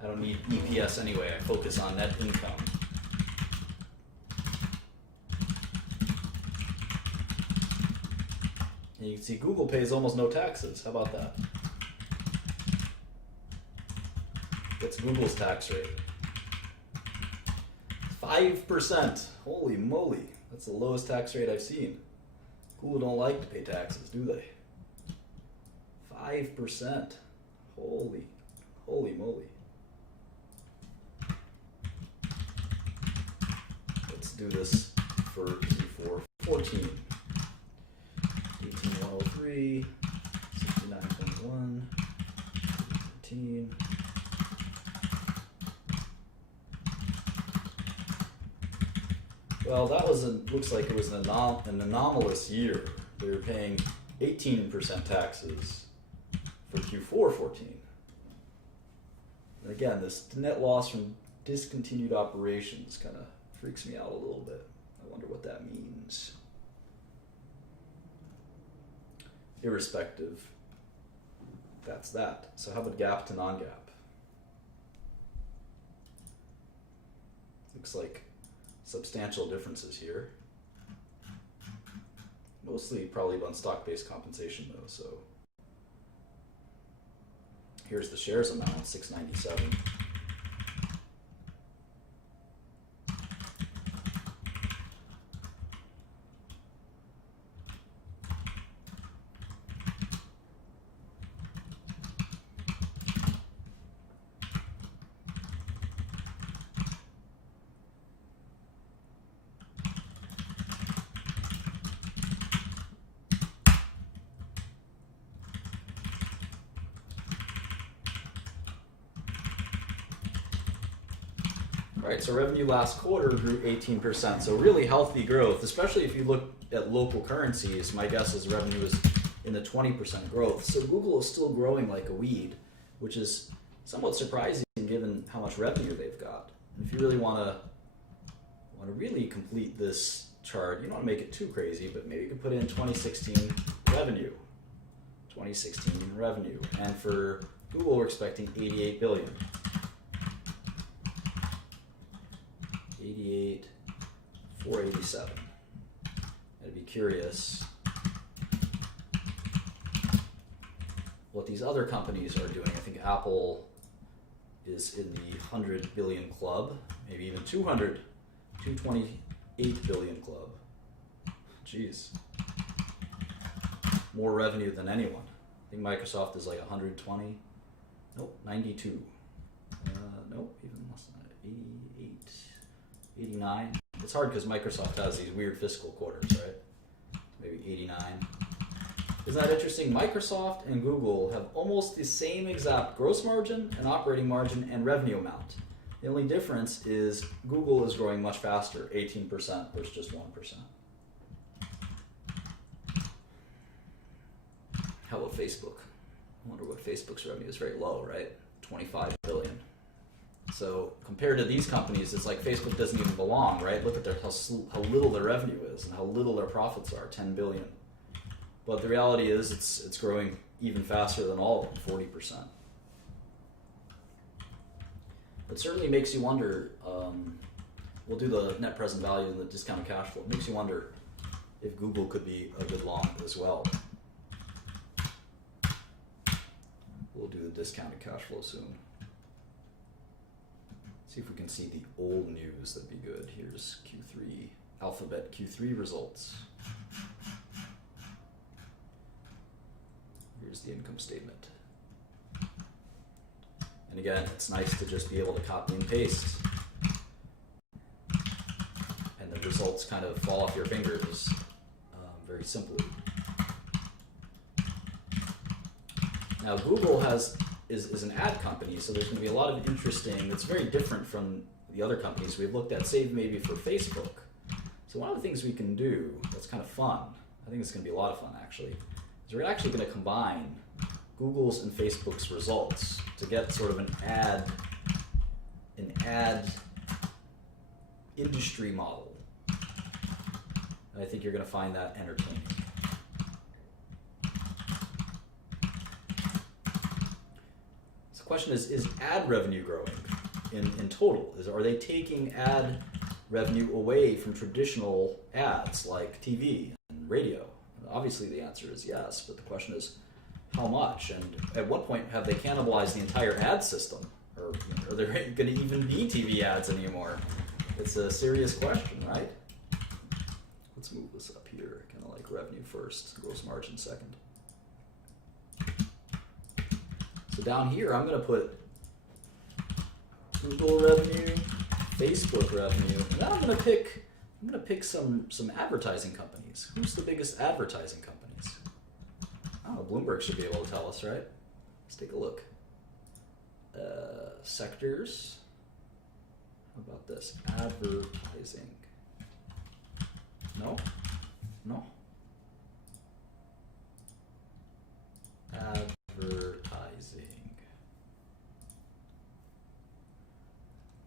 I don't need EPS anyway. I focus on net income. And you can see Google pays almost no taxes. How about that? What's Google's tax rate? 5%. Holy moly. That's the lowest tax rate I've seen. Google don't like to pay taxes, do they? 5%. Holy moly. Let's do this for Q4 14. 18103, 69.1, 13. Well, that was looks like it was an anomalous year. They were paying 18% taxes for Q4 14. And again, this net loss from discontinued operations kind of freaks me out a little bit. I wonder what that means. Irrespective, that's that. So how about GAAP to non-GAAP? Looks like substantial differences here. Mostly probably on stock-based compensation though, so. Here's the shares amount, 697. Right, so revenue last quarter grew 18%, so really healthy growth, especially if you look at local currencies. My guess is revenue is in the 20% growth. So Google is still growing like a weed, which is somewhat surprising given how much revenue they've got. And if you really want to really complete this chart, you don't want to make it too crazy, but maybe you could put in 2016 revenue. 2016 revenue. And for Google, we're expecting 88 billion. 88,487. I'd be curious what these other companies are doing. I think Apple is in the 100 billion club, maybe even 228 billion club. Jeez. More revenue than anyone. I think Microsoft is like 120. Nope, 92. Nope, even less than that. 88, 89. It's hard because Microsoft has these weird fiscal quarters, right? Maybe 89. Isn't that interesting? Microsoft and Google have almost the same exact gross margin and operating margin and revenue amount. The only difference is Google is growing much faster, 18% versus just 1%. How about Facebook? I wonder what Facebook's revenue is. Very low, right? 25 billion. So compared to these companies, it's like Facebook doesn't even belong, right? Look at how little their revenue is and how little their profits are, 10 billion. But the reality is it's growing even faster than all of them, 40%. It certainly makes you wonder, we'll do the net present value and the discounted cash flow. It makes you wonder if Google could be a good long as well. We'll do the discounted cash flow soon. See if we can see the old news, that'd be good. Here's Q3, Alphabet Q3 results. Here's the income statement. And again, it's nice to just be able to copy and paste. And the results kind of fall off your fingers very simply. Now Google is an ad company, so there's going to be a lot of interesting, it's very different from the other companies we've looked at, save maybe for Facebook. So one of the things we can do that's kind of fun, I think it's going to be a lot of fun actually, is we're actually going to combine Google's and Facebook's results to get sort of an ad industry model. And I think you're going to find that entertaining. So the question is ad revenue growing in total? Are they taking ad revenue away from traditional ads like TV and radio? Obviously the answer is yes, but the question is how much, and at what point have they cannibalized the entire ad system? Or are there going to even be TV ads anymore? It's a serious question, right? Let's move this up here, kind of like revenue first, gross margin second. So down here I'm going to put Google revenue, Facebook revenue, and then I'm going to pick some advertising companies. Who's the biggest advertising companies? I don't know, Bloomberg should be able to tell us, right? Let's take a look. Sectors. How about this? Advertising. No? No? Advertising.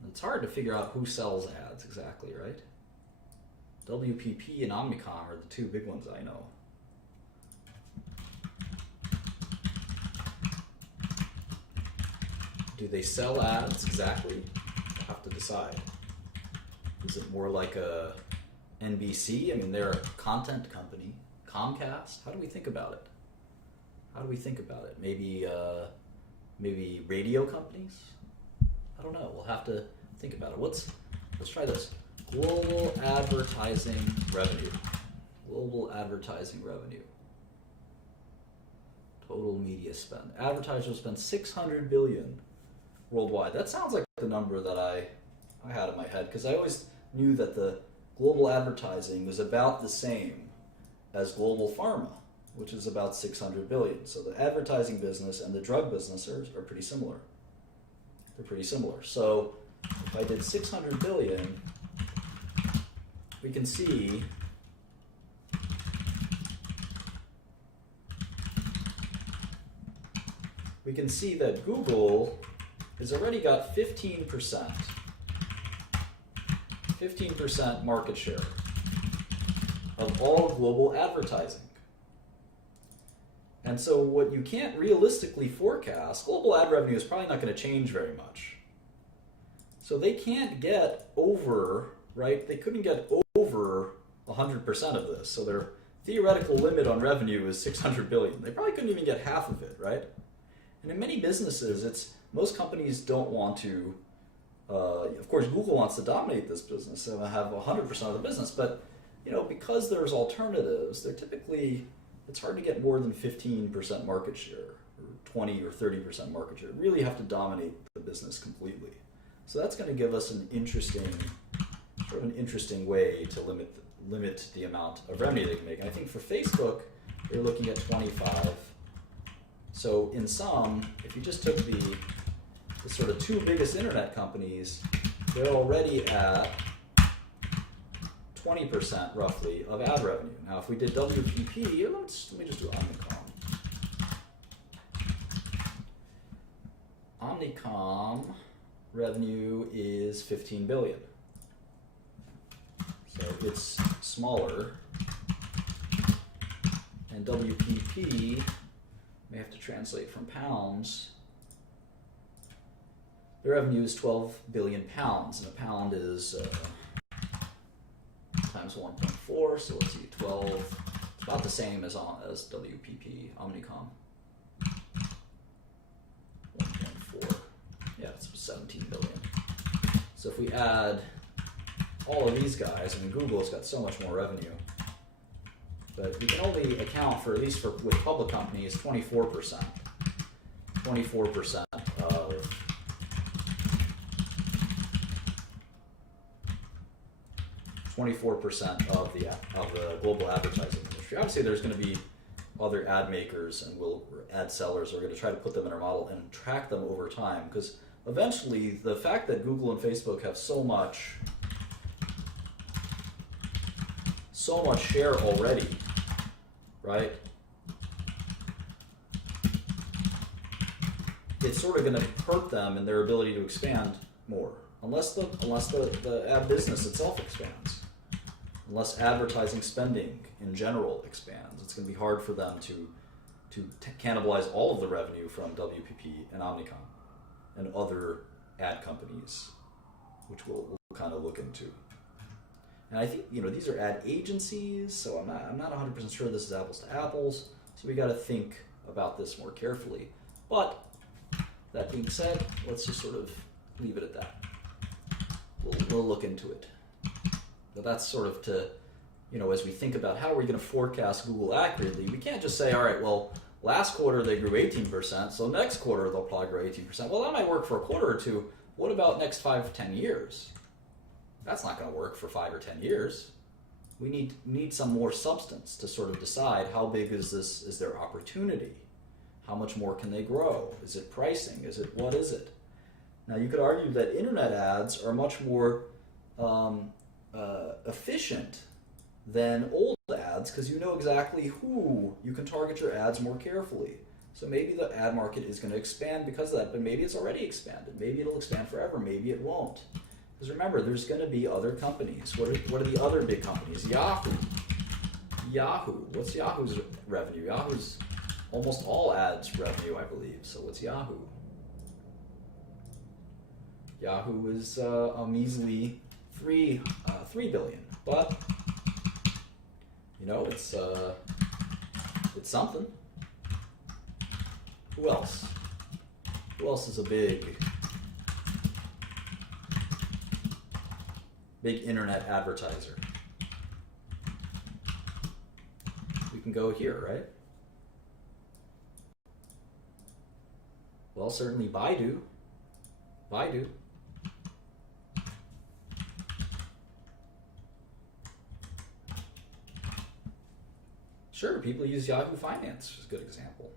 It's hard to figure out who sells ads exactly, right? WPP and Omnicom are the two big ones I know. Do they sell ads exactly? I'll have to decide. Is it more like a NBC? I mean, they're a content company. Comcast? How do we think about it? How do we think about it? Maybe radio companies? I don't know. We'll have to think about it. Let's try this. Global advertising revenue. Global advertising revenue. Total media spend. Advertisers spend $600 billion worldwide. That sounds like the number that I had in my head, because I always knew that the global advertising was about the same as global pharma, which is about 600 billion. So the advertising business and the drug business are pretty similar. They're pretty similar. So if I did 600 billion, we can see we can see that Google has already got 15% market share of all global advertising. And so what you can't realistically forecast, global ad revenue is probably not going to change very much. So they can't get over, right? They couldn't get over 100% of this. So their theoretical limit on revenue is 600 billion. They probably couldn't even get half of it, right? And in many businesses, most companies don't want to, of course, Google wants to dominate this business and have 100% of the business, but because there's alternatives, they're typically, it's hard to get more than 15% market share, or 20 or 30% market share. You really have to dominate the business completely. So that's going to give us an interesting way to limit the amount of revenue they can make. And I think for Facebook, they're looking at 25. So in sum, if you just took the sort of two biggest internet companies, they're already at 20% roughly of ad revenue. Now, if we did WPP, let me just do Omnicom. Omnicom revenue is 15 billion. So it's smaller. And WPP, may have to translate from pounds. The revenue is 12 billion pounds, and a pound is times 1.4, so let's see, 12, it's about the same as WPP, Omnicom. 1.4, yeah, it's 17 billion. So if we add all of these guys, I mean, Google's got so much more revenue, but we can only account for, at least with public companies, 24%. 24% of 24% of the global advertising industry. Obviously, there's going to be other ad makers and ad sellers are going to try to put them in our model and track them over time, because eventually the fact that Google and Facebook have so much share already, right? It's sort of going to hurt them in their ability to expand more, unless the ad business itself expands. Unless advertising spending in general expands, it's going to be hard for them to cannibalize all of the revenue from WPP and Omnicom and other ad companies, which we'll kind of look into. And I think these are ad agencies, so I'm not 100% sure this is apples to apples. So we got to think about this more carefully. But that being said, let's just sort of leave it at that. We'll look into it. But that's sort of to, as we think about how are we going to forecast Google accurately, we can't just say, all right, well, last quarter they grew 18%, so next quarter they'll probably grow 18%. Well, that might work for a quarter or two. What about next 5 or 10 years? That's not going to work for 5 or 10 years. We need some more substance to sort of decide how big is their opportunity? How much more can they grow? Is it pricing? What is it? Now, you could argue that internet ads are much more efficient than old ads, because you know exactly who you can target your ads more carefully. So maybe the ad market is going to expand because of that, but maybe it's already expanded. Maybe it'll expand forever. Maybe it won't. Because remember, there's going to be other companies. What are the other big companies? Yahoo. What's Yahoo's revenue? Yahoo's almost all ads revenue, I believe. So what's Yahoo? Yahoo is a measly 3 billion, but it's something. Who else? Who else is a big internet advertiser? We can go here, right? Well, certainly Baidu. Sure, people use Yahoo Finance, which is a good example.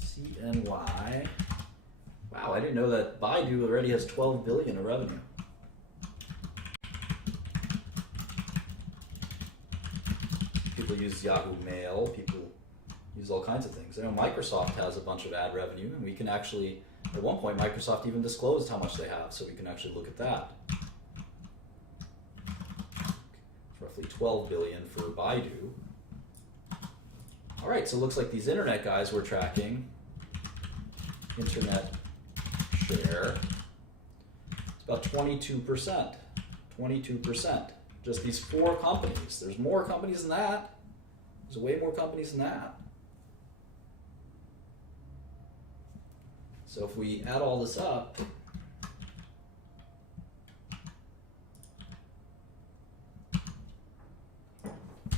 CNY. Wow, I didn't know that Baidu already has 12 billion of revenue. People use Yahoo Mail. People use all kinds of things. I know Microsoft has a bunch of ad revenue, and we can actually, at one point, Microsoft even disclosed how much they have, so we can actually look at that. It's roughly 12 billion for Baidu. All right, so it looks like these internet guys we're tracking, internet share, it's about 22%. 22%. Just these 4 companies. There's more companies than that. There's way more companies than that. So if we add all this up,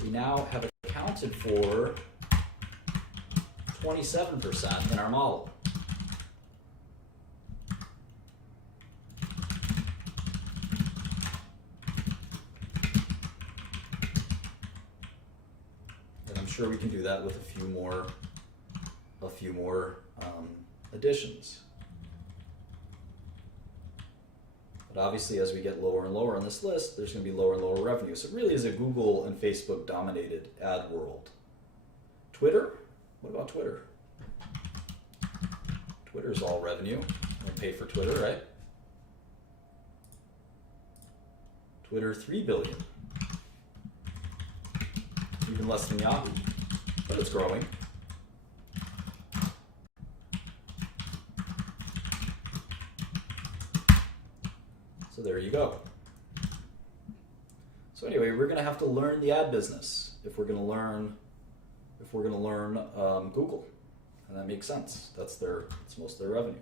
we now have accounted for 27% in our model. And I'm sure we can do that with a few more additions. But obviously, as we get lower and lower on this list, there's going to be lower and lower revenue. So it really is a Google and Facebook dominated ad world. Twitter? What about Twitter? Twitter's all revenue. We pay for Twitter, right? Twitter, 3 billion. Even less than Yahoo, but it's growing. So there you go. So anyway, we're going to have to learn the ad business if we're going to learn Google, and that makes sense. That's most of their revenue.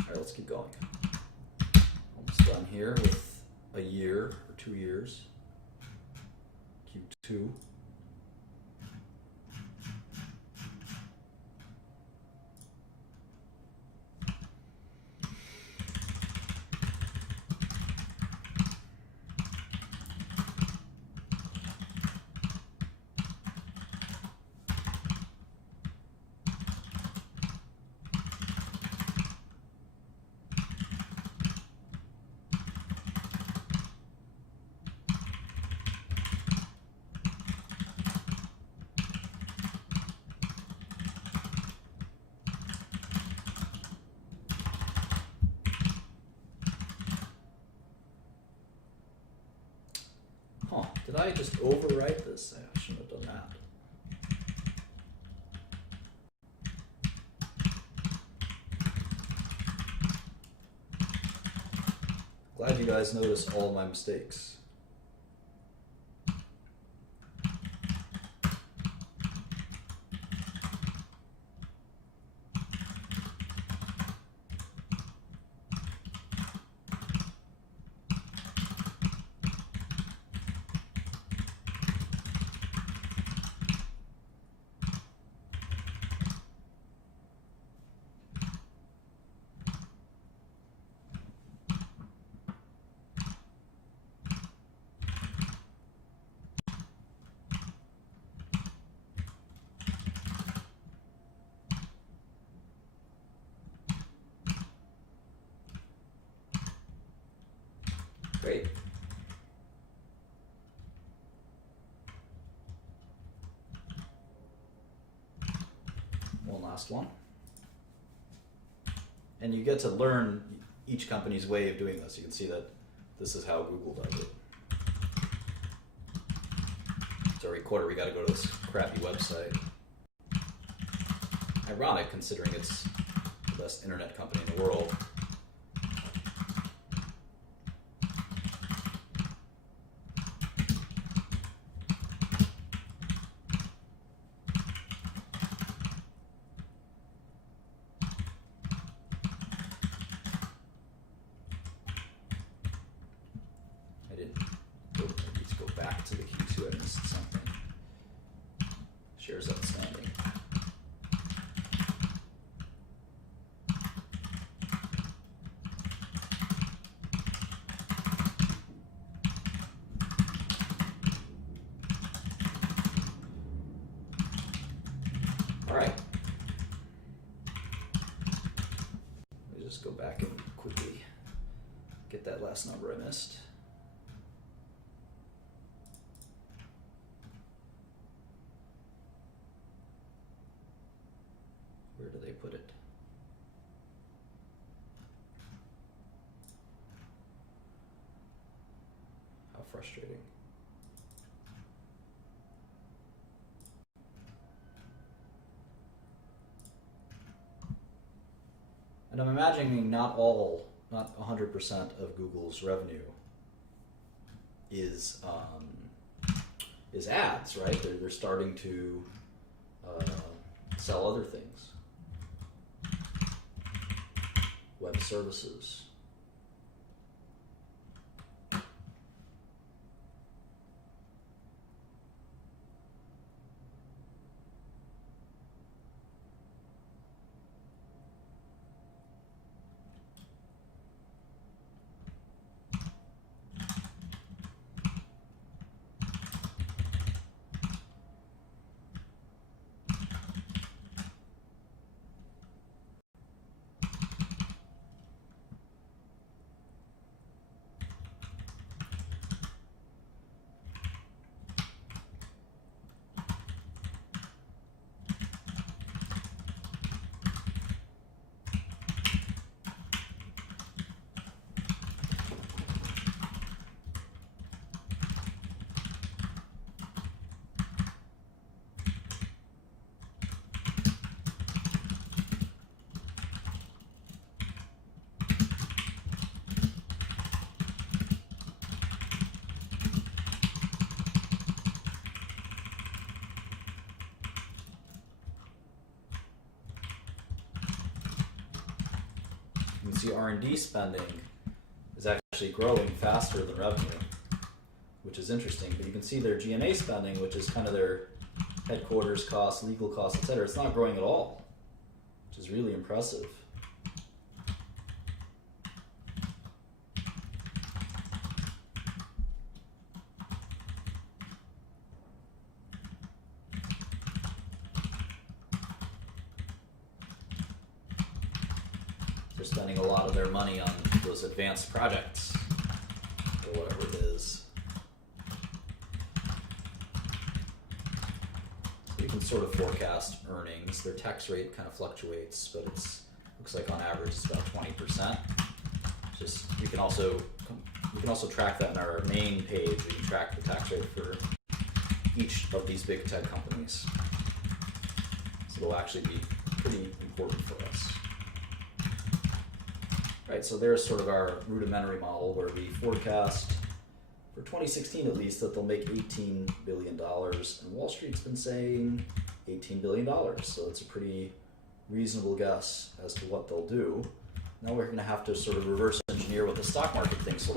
All right, let's keep going. Almost done here with a year or 2 years. Q2. Did I just overwrite this? I shouldn't have done that. Glad you guys noticed all my mistakes. Great. One last one. And you get to learn each company's way of doing this. You can see that this is how Google does it. So every quarter we got to go to this crappy website. Ironic, considering it's the best internet company in the world. To the Q2, I missed something. Shares outstanding. All right. Let me just go back and quickly get that last number I missed. put it? How frustrating. And I'm imagining not 100% of Google's revenue is ads, right? They're starting to sell other things, web services. You can see R&D spending is actually growing faster than revenue, which is interesting. But you can see their G&A spending, which is kind of their headquarters costs, legal costs, etc. It's not growing at all, which is really impressive. They're spending a lot of their money on those advanced projects, or whatever it is. So you can sort of forecast earnings. Their tax rate kind of fluctuates, but looks like on average it's about 20%. Just you can also track that in our main page. We can track the tax rate for each of these big tech companies. So it'll actually be pretty important for us. Right, so there's sort of our rudimentary model where we forecast for 2016 at least that they'll make $18 billion, and Wall Street's been saying $18 billion, so it's a pretty reasonable guess as to what they'll do. Now we're going to have to sort of reverse engineer what the stock market thinks what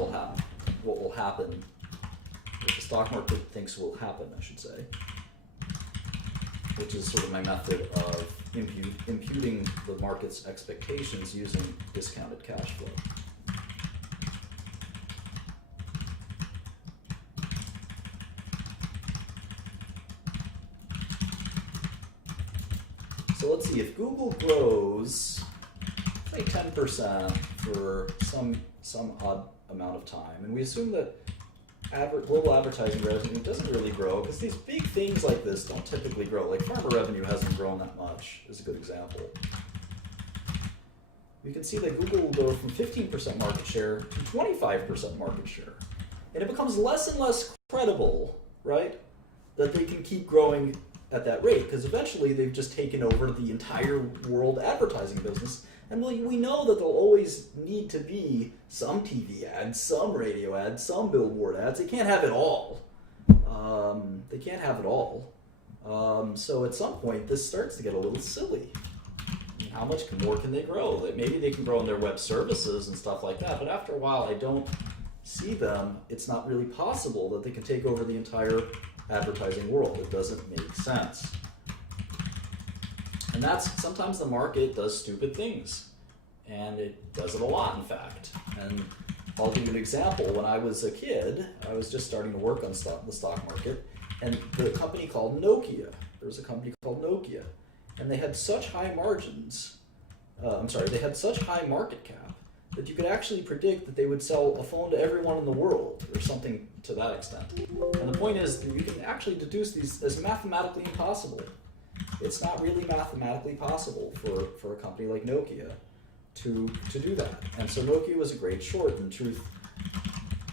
will happen, what the stock market thinks will happen, I should say, which is sort of my method of imputing the market's expectations using discounted cash flow. So let's see, if Google grows, say 10% for some odd amount of time, and we assume that global advertising revenue doesn't really grow because these big things like this don't typically grow. Like pharma revenue hasn't grown that much, is a good example. We can see that Google will go from 15% market share to 25% market share. And it becomes less and less credible, right, that they can keep growing at that rate, because eventually they've just taken over the entire world advertising business. And we know that there'll always need to be some TV ads, some radio ads, some billboard ads. They can't have it all. So at some point, this starts to get a little silly. How much more can they grow? Maybe they can grow in their web services and stuff like that, but after a while, I don't see them. It's not really possible that they can take over the entire advertising world. It doesn't make sense. And that's sometimes the market does stupid things, and it does it a lot, in fact. And I'll give you an example. When I was a kid, I was just starting to work on the stock market, and the company called Nokia. There was a company called Nokia, and they had such high margins. They had such high market cap that you could actually predict that they would sell a phone to everyone in the world, or something to that extent. And the point is, you can actually deduce these as mathematically impossible. it's not really mathematically possible for a company like Nokia to do that. And so Nokia was a great short in truth.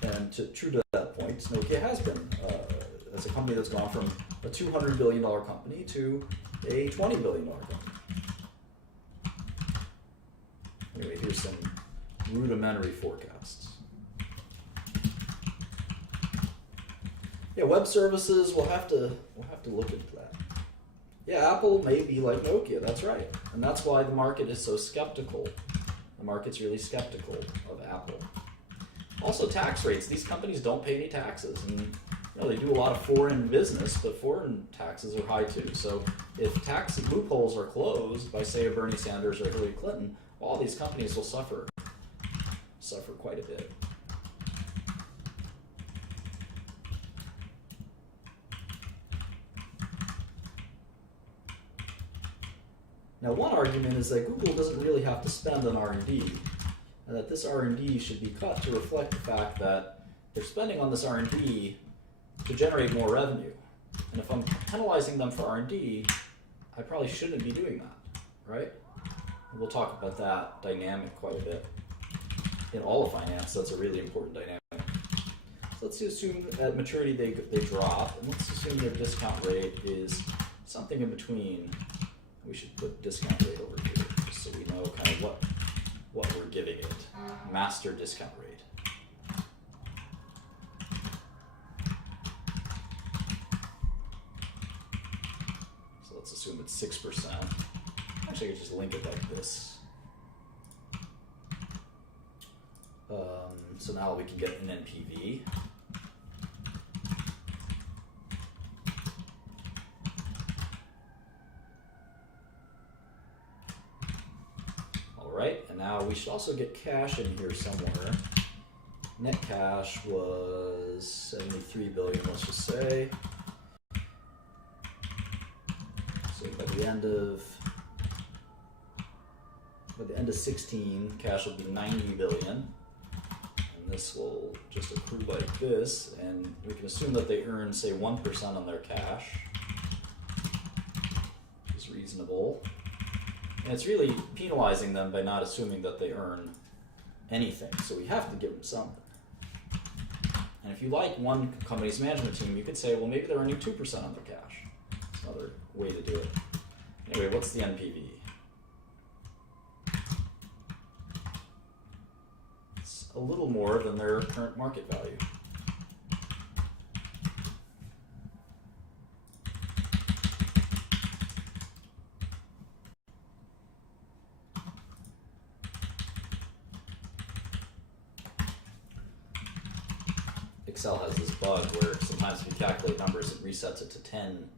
And true to that point, Nokia has been as a company that's gone from a $200 billion company to a $20 billion company. Anyway, here's some rudimentary forecasts. Yeah, web services, we'll have to look into that. Yeah, Apple may be like Nokia, that's right. And that's why the market is so skeptical. The market's really skeptical of Apple. Also, tax rates. These companies don't pay any taxes, and they do a lot of foreign business, but foreign taxes are high too. So if tax loopholes are closed by, say, a Bernie Sanders or Hillary Clinton, all these companies will suffer quite a bit. Now, one argument is that Google doesn't really have to spend on R&D, and that this R&D should be cut to reflect the fact that they're spending on this R&D to generate more revenue. And if I'm penalizing them for R&D, I probably shouldn't be doing that, right? And we'll talk about that dynamic quite a bit. In all of finance, that's a really important dynamic. So let's assume at maturity they drop, and let's assume their discount rate is something in between. We should put discount rate over here, just so we know kind of what we're giving it. Master discount rate. So let's assume it's 6%. Actually, I could just link it like this. So now we can get an NPV. Right, and now we should also get cash in here somewhere. Net cash was 73 billion, let's just say. So by the end of 16, cash will be 90 billion. And this will just accrue like this, and we can assume that they earn, say, 1% on their cash. Which is reasonable. And it's really penalizing them by not assuming that they earn anything. So we have to give them something. And if you like one company's management team, you could say, well, maybe they're earning 2% on their cash. That's another way to do it. Anyway, what's the NPV? It's a little more than their current market value. Excel has this bug where sometimes if you calculate numbers, it resets it to 10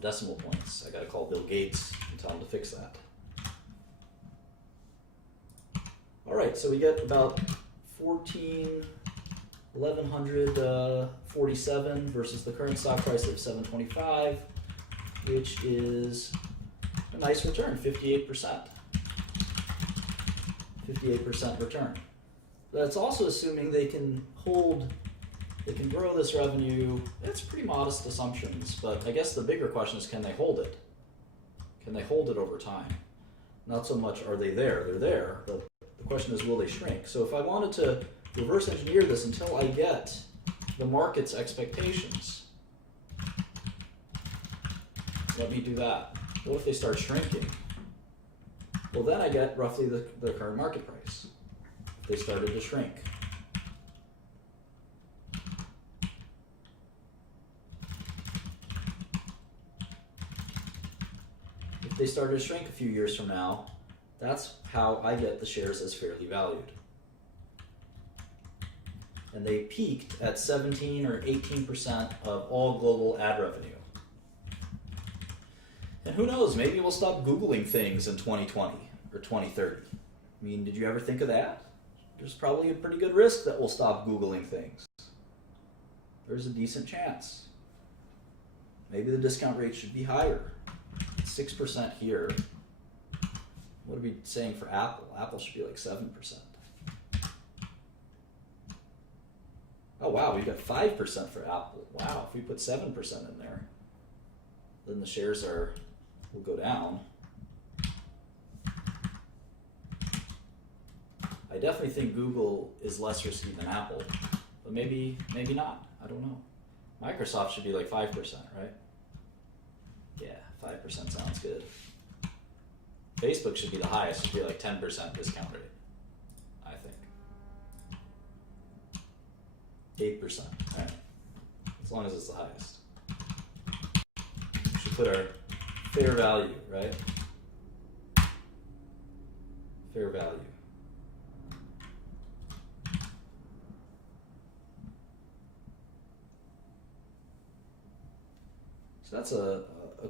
decimal points. I gotta call Bill Gates and tell him to fix that. All right, so we get about 1,147 versus the current stock price of 725, which is a nice return, 58%. 58% return. That's also assuming they can grow this revenue. It's pretty modest assumptions, but I guess the bigger question is, can they hold it? Can they hold it over time? Not so much are they there, they're there, but the question is, will they shrink? So if I wanted to reverse engineer this until I get the market's expectations, let me do that. What if they start shrinking? Well, then I get roughly the current market price. They started to shrink. If they started to shrink a few years from now, that's how I get the shares as fairly valued. And they peaked at 17 or 18% of all global ad revenue. And who knows, maybe we'll stop Googling things in 2020 or 2030. I mean, did you ever think of that? There's probably a pretty good risk that we'll stop Googling things. There's a decent chance. Maybe the discount rate should be higher. 6% here. What are we saying for Apple? Apple should be like 7%. Oh wow, we got 5% for Apple. Wow, if we put 7% in there, then the shares will go down. I definitely think Google is less risky than Apple, but maybe not. I don't know. Microsoft should be like 5%, right? Yeah, 5% sounds good. Facebook should be the highest. It should be like 10% discount rate, I think. 8%, right? As long as it's the highest. We should put our fair value, right? Fair value. So that's a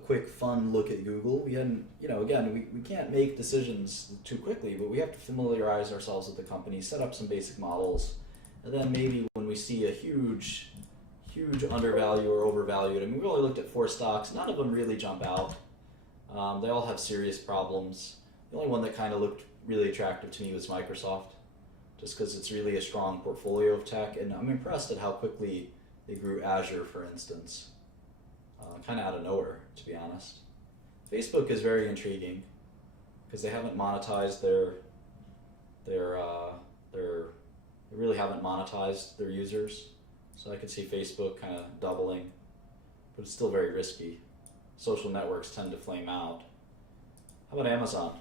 quick, fun look at Google. We hadn't, again, we can't make decisions too quickly, but we have to familiarize ourselves with the company, set up some basic models, and then maybe when we see a huge undervalue or overvalued, I mean, we only looked at 4 stocks. None of them really jump out. They all have serious problems. The only one that kind of looked really attractive to me was Microsoft, just because it's really a strong portfolio of tech, and I'm impressed at how quickly they grew Azure, for instance. Kind of out of nowhere, to be honest. Facebook is very intriguing because they haven't monetized they really haven't monetized their users. So I could see Facebook kind of doubling, but it's still very risky. Social networks tend to flame out. How about Amazon?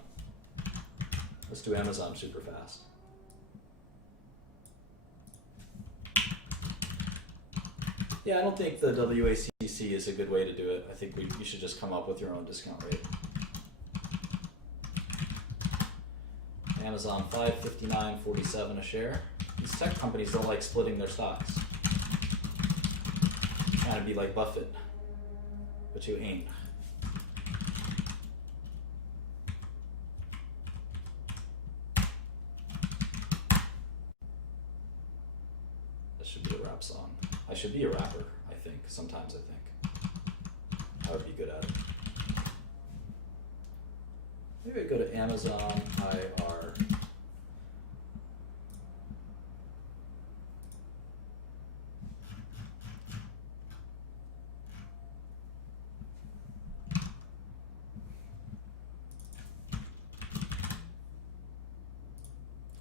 Let's do Amazon super fast. Yeah, I don't think the WACC is a good way to do it. I think you should just come up with your own discount rate. Amazon, $559.47 a share. These tech companies don't like splitting their stocks. Trying to be like Buffett, but you ain't. That should be a rap song. I should be a rapper, I think. Sometimes I think. I would be good at it. Maybe I go to Amazon IR.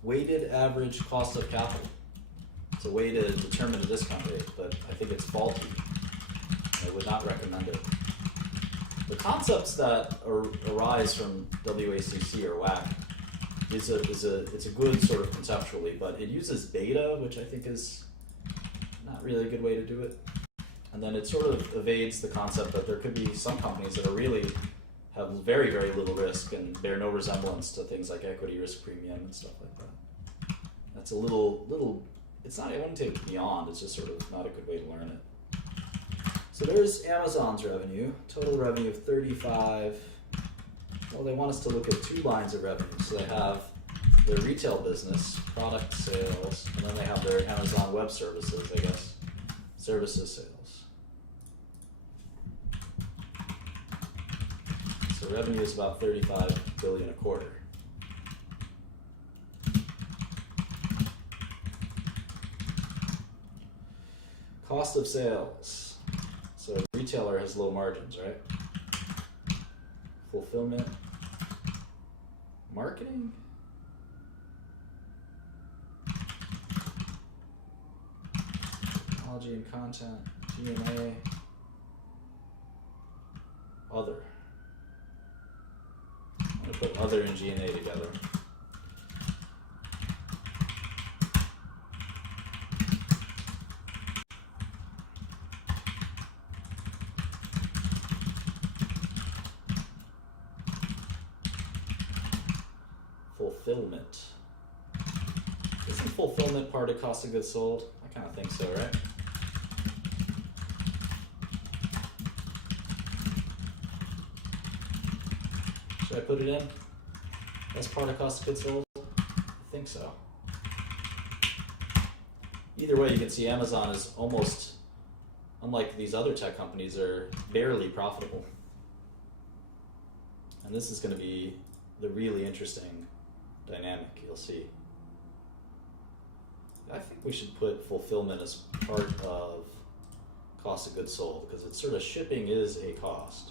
Weighted average cost of capital. It's a way to determine a discount rate, but I think it's faulty. I would not recommend it. The concepts that arise from WACC or WACC it's a good sort of conceptually, but it uses beta, which I think is not really a good way to do it. And then it sort of evades the concept that there could be some companies that are really have very, very little risk and bear no resemblance to things like equity risk premium and stuff like that. That's a little. It's not, I wouldn't take it beyond, it's just sort of not a good way to learn it. So there's Amazon's revenue, total revenue of 35. Well, they want us to look at 2 lines of revenue. So they have their retail business, product sales, and then they have their Amazon Web Services, I guess, services sales. So revenue is about $35 billion a quarter. Cost of sales. So a retailer has low margins, right? Fulfillment. Marketing? Technology and content. G&A. Other. I'm going to put other and G&A together. Fulfillment. Isn't fulfillment part of cost of goods sold? I kind of think so, right? Should I put it in as part of cost of goods sold? I think so. Either way, you can see Amazon is almost, unlike these other tech companies, are barely profitable. And this is going to be the really interesting dynamic, you'll see. I think we should put fulfillment as part of cost of goods sold because it's sort of shipping is a cost.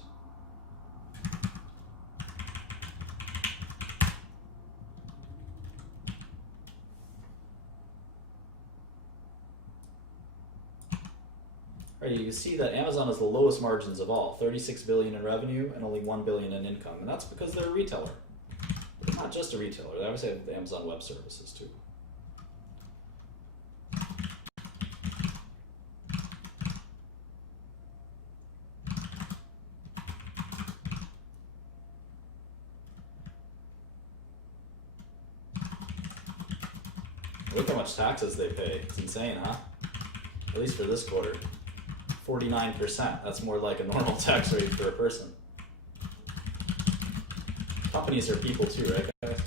Right, you can see that Amazon has the lowest margins of all, 36 billion in revenue and only 1 billion in income, and that's because they're a retailer. But they're not just a retailer; they obviously have the Amazon Web Services too. Look how much taxes they pay. It's insane, huh? At least for this quarter. 49%. That's more like a normal tax rate for a person. Companies are people too, right, guys?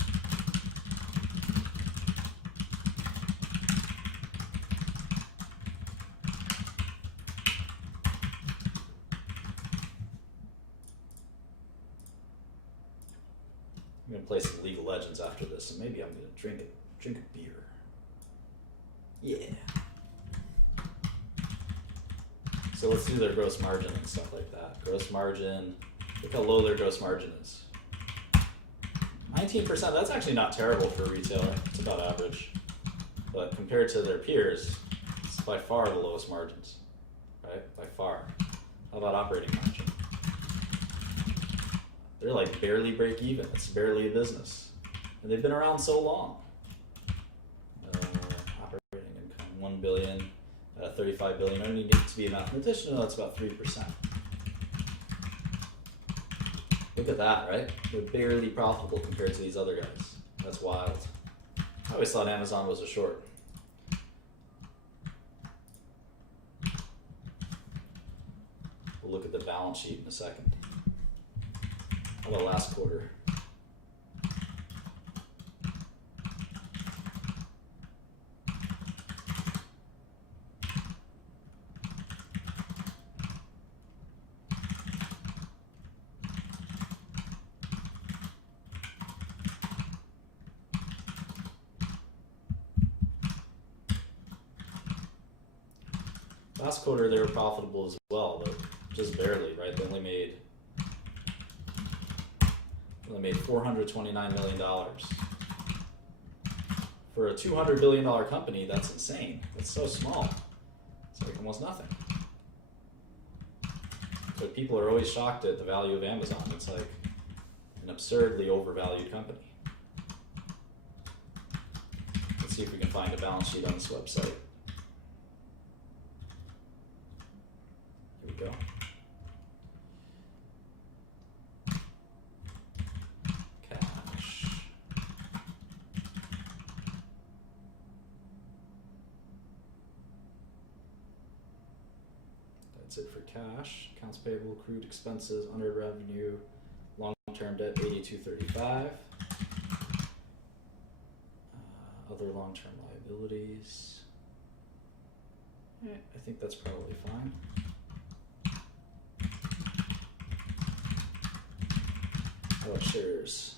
I'm gonna play some League of Legends after this, and maybe I'm gonna drink a beer. Yeah. So let's do their gross margin and stuff like that. Gross margin, look how low their gross margin is. 19%, that's actually not terrible for a retailer. It's about average. But compared to their peers, it's by far the lowest margins, right? By far. How about operating margin? They're like barely break even. It's barely a business. And they've been around so long. Operating income, 1 billion. 35 billion. I don't need to be a mathematician. No, that's about 3%. Look at that, right? They're barely profitable compared to these other guys. That's wild. I always thought Amazon was a short. We'll look at the balance sheet in a second. How about last quarter? Last quarter they were profitable as well, but just barely, right? They only made $429 million. For a $200 billion company, that's insane. That's so small. It's like almost nothing. So people are always shocked at the value of Amazon. It's like an absurdly overvalued company. Let's see if we can find a balance sheet on this website. Here we go. Cash. That's it for cash. Accounts payable, accrued expenses, unearned revenue, long-term debt 8235. Other long-term liabilities. I think that's probably fine. How about shares?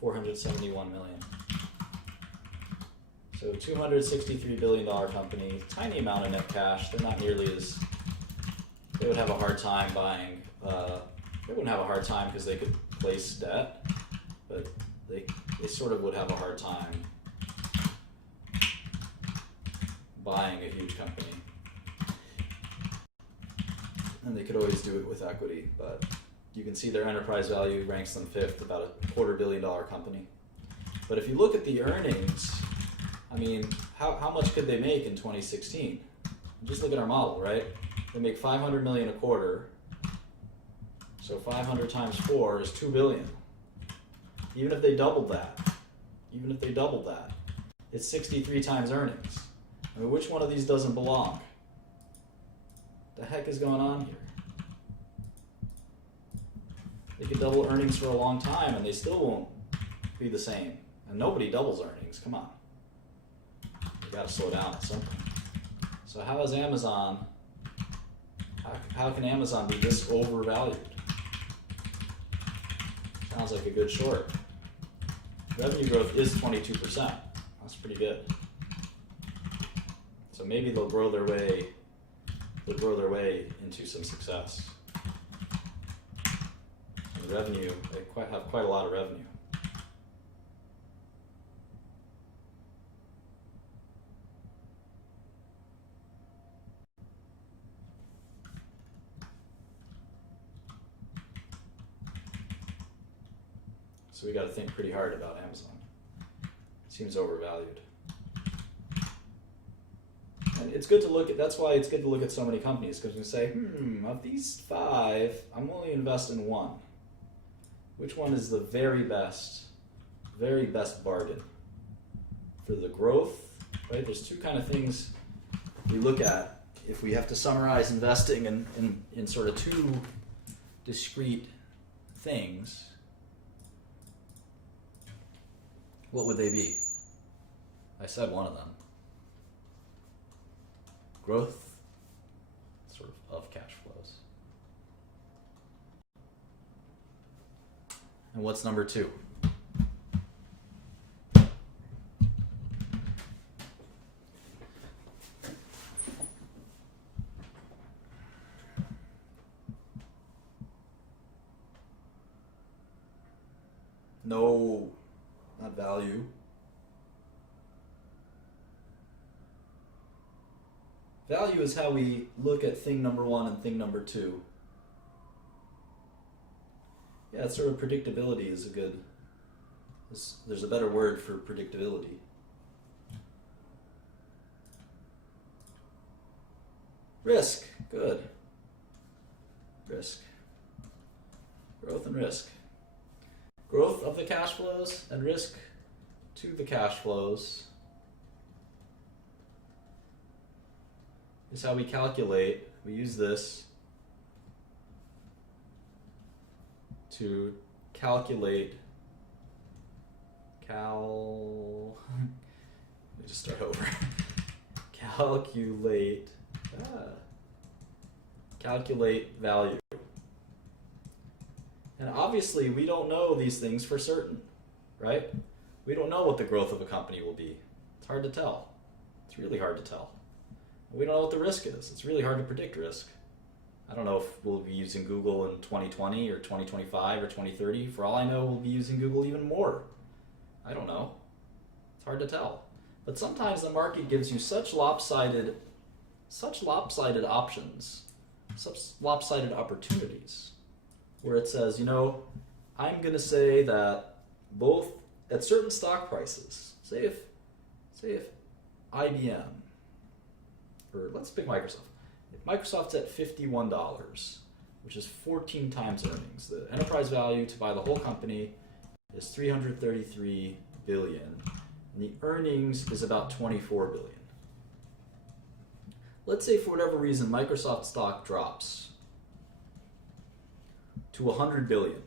$471 million. So $263 billion company, tiny amount of net cash. They're not nearly as, they would have a hard time buying, they wouldn't have a hard time because they could place debt, but they sort of would have a hard time buying a huge company. And they could always do it with equity, but you can see their enterprise value ranks them fifth, about a $250 million company. But if you look at the earnings, I mean, how much could they make in 2016? Just look at our model, right? They make 500 million a quarter. So 500 times 4 is 2 billion. Even if they doubled that, it's 63 times earnings. I mean, which one of these doesn't belong? The heck is going on here? They could double earnings for a long time and they still won't be the same. And nobody doubles earnings, come on. You gotta slow down at some point. So how is Amazon, how can Amazon be this overvalued? Sounds like a good short. Revenue growth is 22%. That's pretty good. So maybe they'll grow their way into some success. revenue, they have quite a lot of revenue. So we got to think pretty hard about Amazon. Seems overvalued. And it's good to look at, that's why it's good to look at so many companies, because you say, of these 5, I'm only invest in one. Which one is the very best bargain? For the growth, right? There's two kind of things we look at if we have to summarize investing in sort of two discrete things. What would they be? I said one of them. Growth, sort of cash flows. And what's number 2? No, not value. Value is how we look at thing number 1 and thing number 2. Yeah, sort of predictability is a good, there's a better word for predictability. Risk, good. Risk. Growth and risk. Growth of the cash flows and risk to the cash flows is how we calculate. We use this to calculate let me just start over. Calculate value. And obviously we don't know these things for certain, right? We don't know what the growth of a company will be. It's hard to tell. It's really hard to tell. We don't know what the risk is. It's really hard to predict risk. I don't know if we'll be using Google in 2020 or 2025 or 2030. For all I know, we'll be using Google even more. I don't know. It's hard to tell. But sometimes the market gives you such lopsided options, such lopsided opportunities, where it says, I'm going to say that both at certain stock prices, say if IBM, or let's pick Microsoft. If Microsoft's at $51, which is 14 times earnings, the enterprise value to buy the whole company is $333 billion, and the earnings is about $24 billion. Let's say for whatever reason Microsoft stock drops to $100 billion.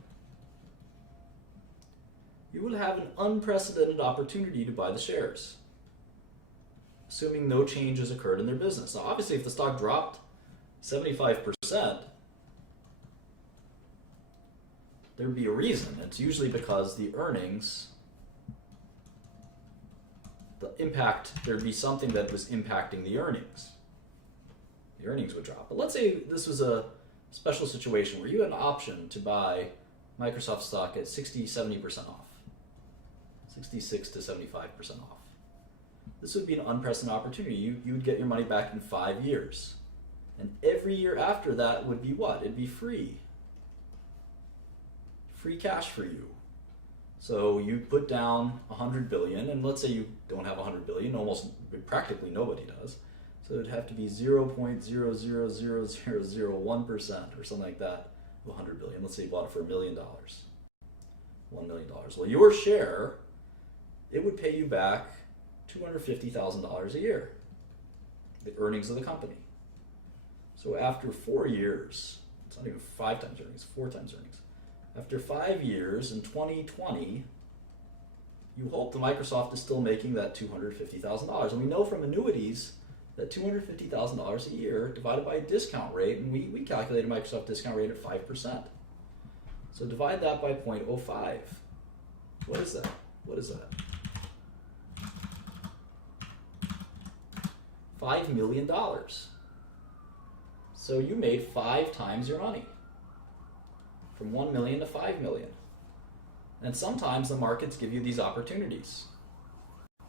You will have an unprecedented opportunity to buy the shares, assuming no change has occurred in their business. Now, obviously, if the stock dropped 75%, there'd be a reason. It's usually because the earnings, there'd be something that was impacting the earnings. The earnings would drop. But let's say this was a special situation where you had an option to buy Microsoft stock at 70% off, 66 to 75% off. This would be an unprecedented opportunity. You would get your money back in 5 years. And every year after that would be what? It'd be free. Free cash for you. So you put down $100 billion, and let's say you don't have $100 billion, practically nobody does. So it'd have to be 0.0000001% or something like that of $100 billion. Let's say you bought it for $1 million. $1 million. Well, your share, it would pay you back $250,000 a year, the earnings of the company. So after 4 years, it's not even 5 times earnings, 4 times earnings. After 5 years, in 2020, you hope the Microsoft is still making that $250,000. And we know from annuities that $250,000 a year divided by a discount rate, and we calculated a Microsoft discount rate at 5%. So divide that by 0.05. What is that? $5 million. So you made 5 times your money. from 1 million to 5 million. And sometimes the markets give you these opportunities,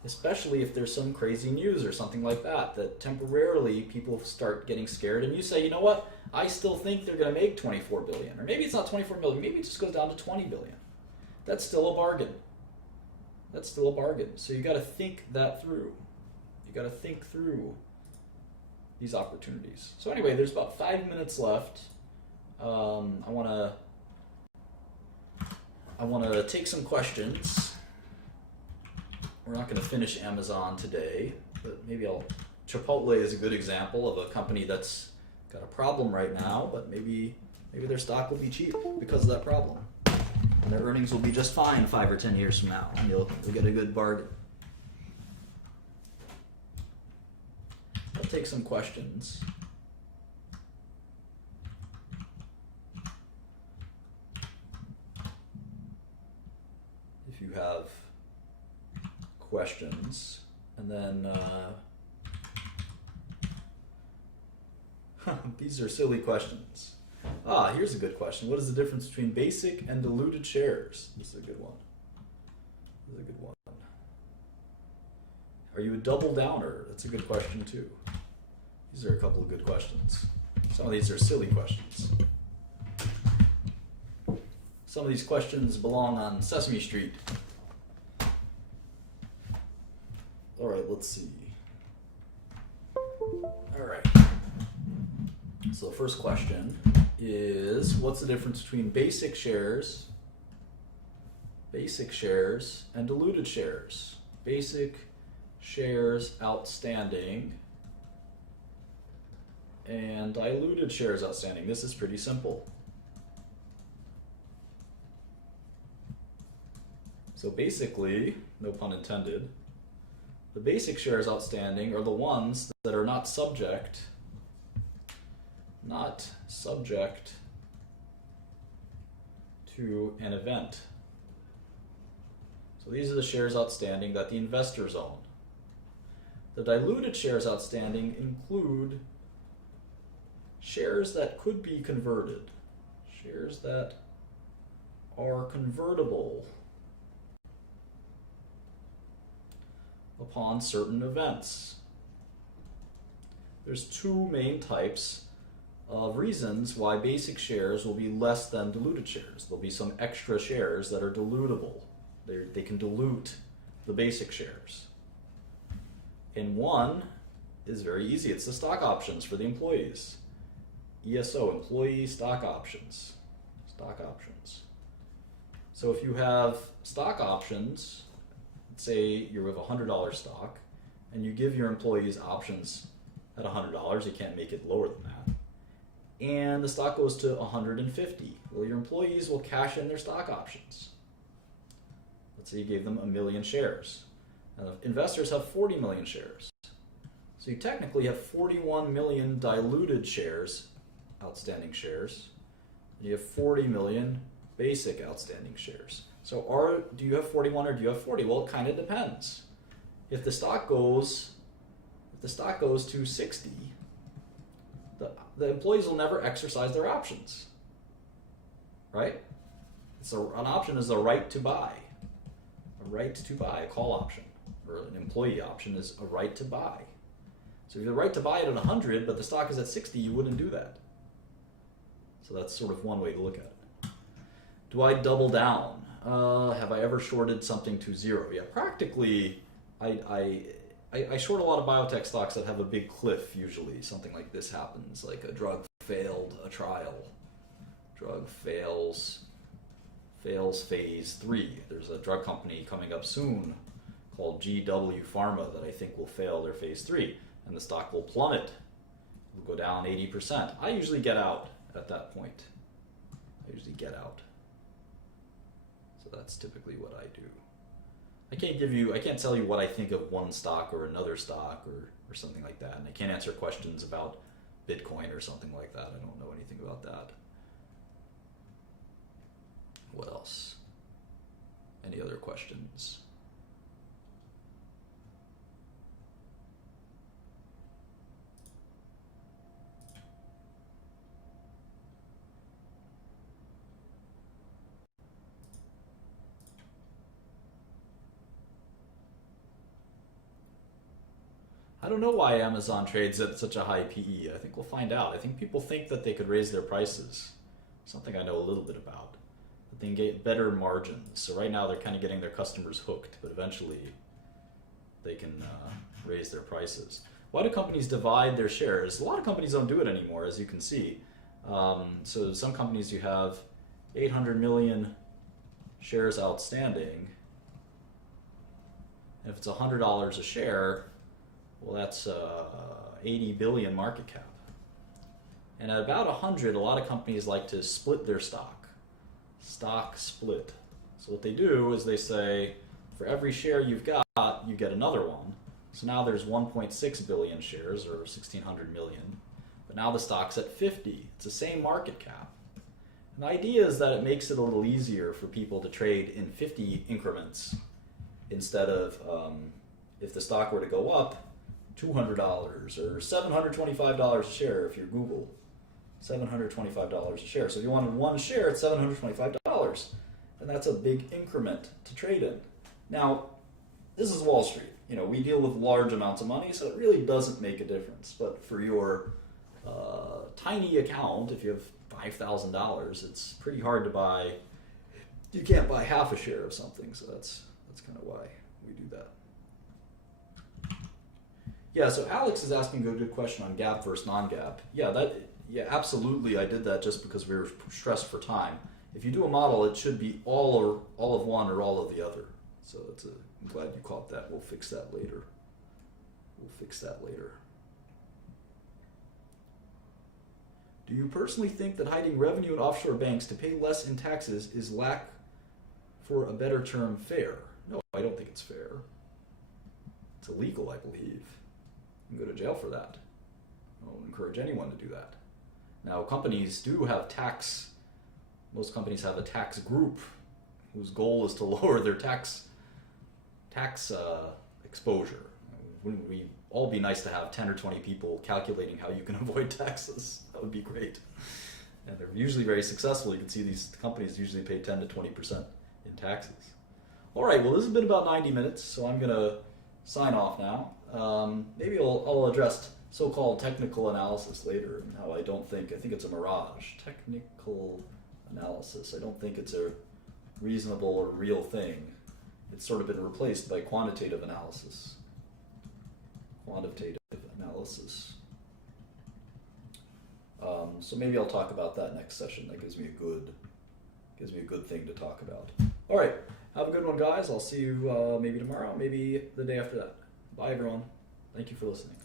especially if there's some crazy news or something like that, that temporarily people start getting scared and you say, you know what, I still think they're going to make 24 billion. Or maybe it's not 24 billion, maybe it just goes down to 20 billion. That's still a bargain. That's still a bargain. So you got to think that through. You got to think through these opportunities. So anyway, there's about 5 minutes left. I want to take some questions. We're not going to finish Amazon today, but maybe Chipotle is a good example of a company that's got a problem right now, but maybe their stock will be cheap because of that problem. And their earnings will be just fine 5 or 10 years from now, and you'll get a good bargain. I'll take some questions. If you have questions, and then these are silly questions. Here's a good question. What is the difference between basic and diluted shares? This is a good one. Are you a double downer? That's a good question too. These are a couple of good questions. Some of these are silly questions. Some of these questions belong on Sesame Street. All right, let's see. All right. So the first question is, what's the difference between basic shares and diluted shares? Basic shares outstanding and diluted shares outstanding. This is pretty simple. So basically, no pun intended, the basic shares outstanding are the ones that are not subject to an event. So these are the shares outstanding that the investors own. The diluted shares outstanding include shares that could be converted, shares that are convertible upon certain events. There's two main types of reasons why basic shares will be less than diluted shares. There'll be some extra shares that are dilutable. They can dilute the basic shares. And one is very easy. It's the stock options for the employees. ESO, employee stock options. Stock options. So if you have stock options, let's say you have $100 stock, and you give your employees options at $100, you can't make it lower than that. And the stock goes to $150. Well, your employees will cash in their stock options. Let's say you gave them 1 million shares. And the investors have 40 million shares. So you technically have 41 million diluted shares, outstanding shares, and you have 40 million basic outstanding shares. So do you have 41 or do you have 40? Well, it kind of depends. If the stock goes to 60, the employees will never exercise their options, right? So an option is a right to buy. A right to buy, a call option, or an employee option is a right to buy. So if you have the right to buy it at 100, but the stock is at 60, you wouldn't do that. So that's sort of one way to look at it. Do I double down? Have I ever shorted something to zero? Yeah, practically, I short a lot of biotech stocks that have a big cliff usually. Something like this happens, like a drug failed a trial. Drug fails phase 3. There's a drug company coming up soon called GW Pharma that I think will fail their phase 3, and the stock will plummet. It will go down 80%. I usually get out at that point. So that's typically what I do. I can't tell you what I think of one stock or another stock or something like that, and I can't answer questions about Bitcoin or something like that. I don't know anything about that. What else? Any other questions? I don't know why Amazon trades at such a high PE. I think we'll find out. I think people think that they could raise their prices. Something I know a little bit about. That they can get better margins. So right now they're kind of getting their customers hooked, but eventually they can raise their prices. Why do companies divide their shares? A lot of companies don't do it anymore, as you can see. So some companies you have 800 million shares outstanding. And if it's $100 a share, well, that's 80 billion market cap. And at about 100, a lot of companies like to split their stock. Stock split. So what they do is they say, for every share you've got, you get another one. So now there's 1.6 billion shares, or 1,600 million. But now the stock's at 50. It's the same market cap. And the idea is that it makes it a little easier for people to trade in 50 increments instead of, if the stock were to go up, $200 or $725 a share if you're Google. $725 a share. So if you wanted one share, it's $725. And that's a big increment to trade in. Now, this is Wall Street. You know, we deal with large amounts of money, so it really doesn't make a difference. But for your tiny account, if you have $5,000, it's pretty hard to buy. You can't buy half a share of something, so that's kind of why we do that. Yeah, so Alex is asking a good question on GAAP versus non-GAAP. Yeah, absolutely. I did that just because we were stressed for time. If you do a model, it should be all of one or all of the other. So I'm glad you caught that. We'll fix that later. Do you personally think that hiding revenue in offshore banks to pay less in taxes is, lack for a better term, fair? No, I don't think it's fair. It's illegal, I believe. You can go to jail for that. I don't encourage anyone to do that. Now, companies do have tax. Most companies have a tax group whose goal is to lower their tax exposure. Wouldn't we all be nice to have 10 or 20 people calculating how you can avoid taxes? That would be great. And they're usually very successful. You can see these companies usually pay 10 to 20% in taxes. All right, well, this has been about 90 minutes, so I'm going to sign off now. Maybe I'll address so-called technical analysis later, and how I think it's a mirage. Technical analysis. I don't think it's a reasonable or real thing. It's sort of been replaced by quantitative analysis. So maybe I'll talk about that next session. That gives me a good thing to talk about. All right, have a good one, guys. I'll see you maybe tomorrow, maybe the day after that. Bye, everyone. Thank you for listening.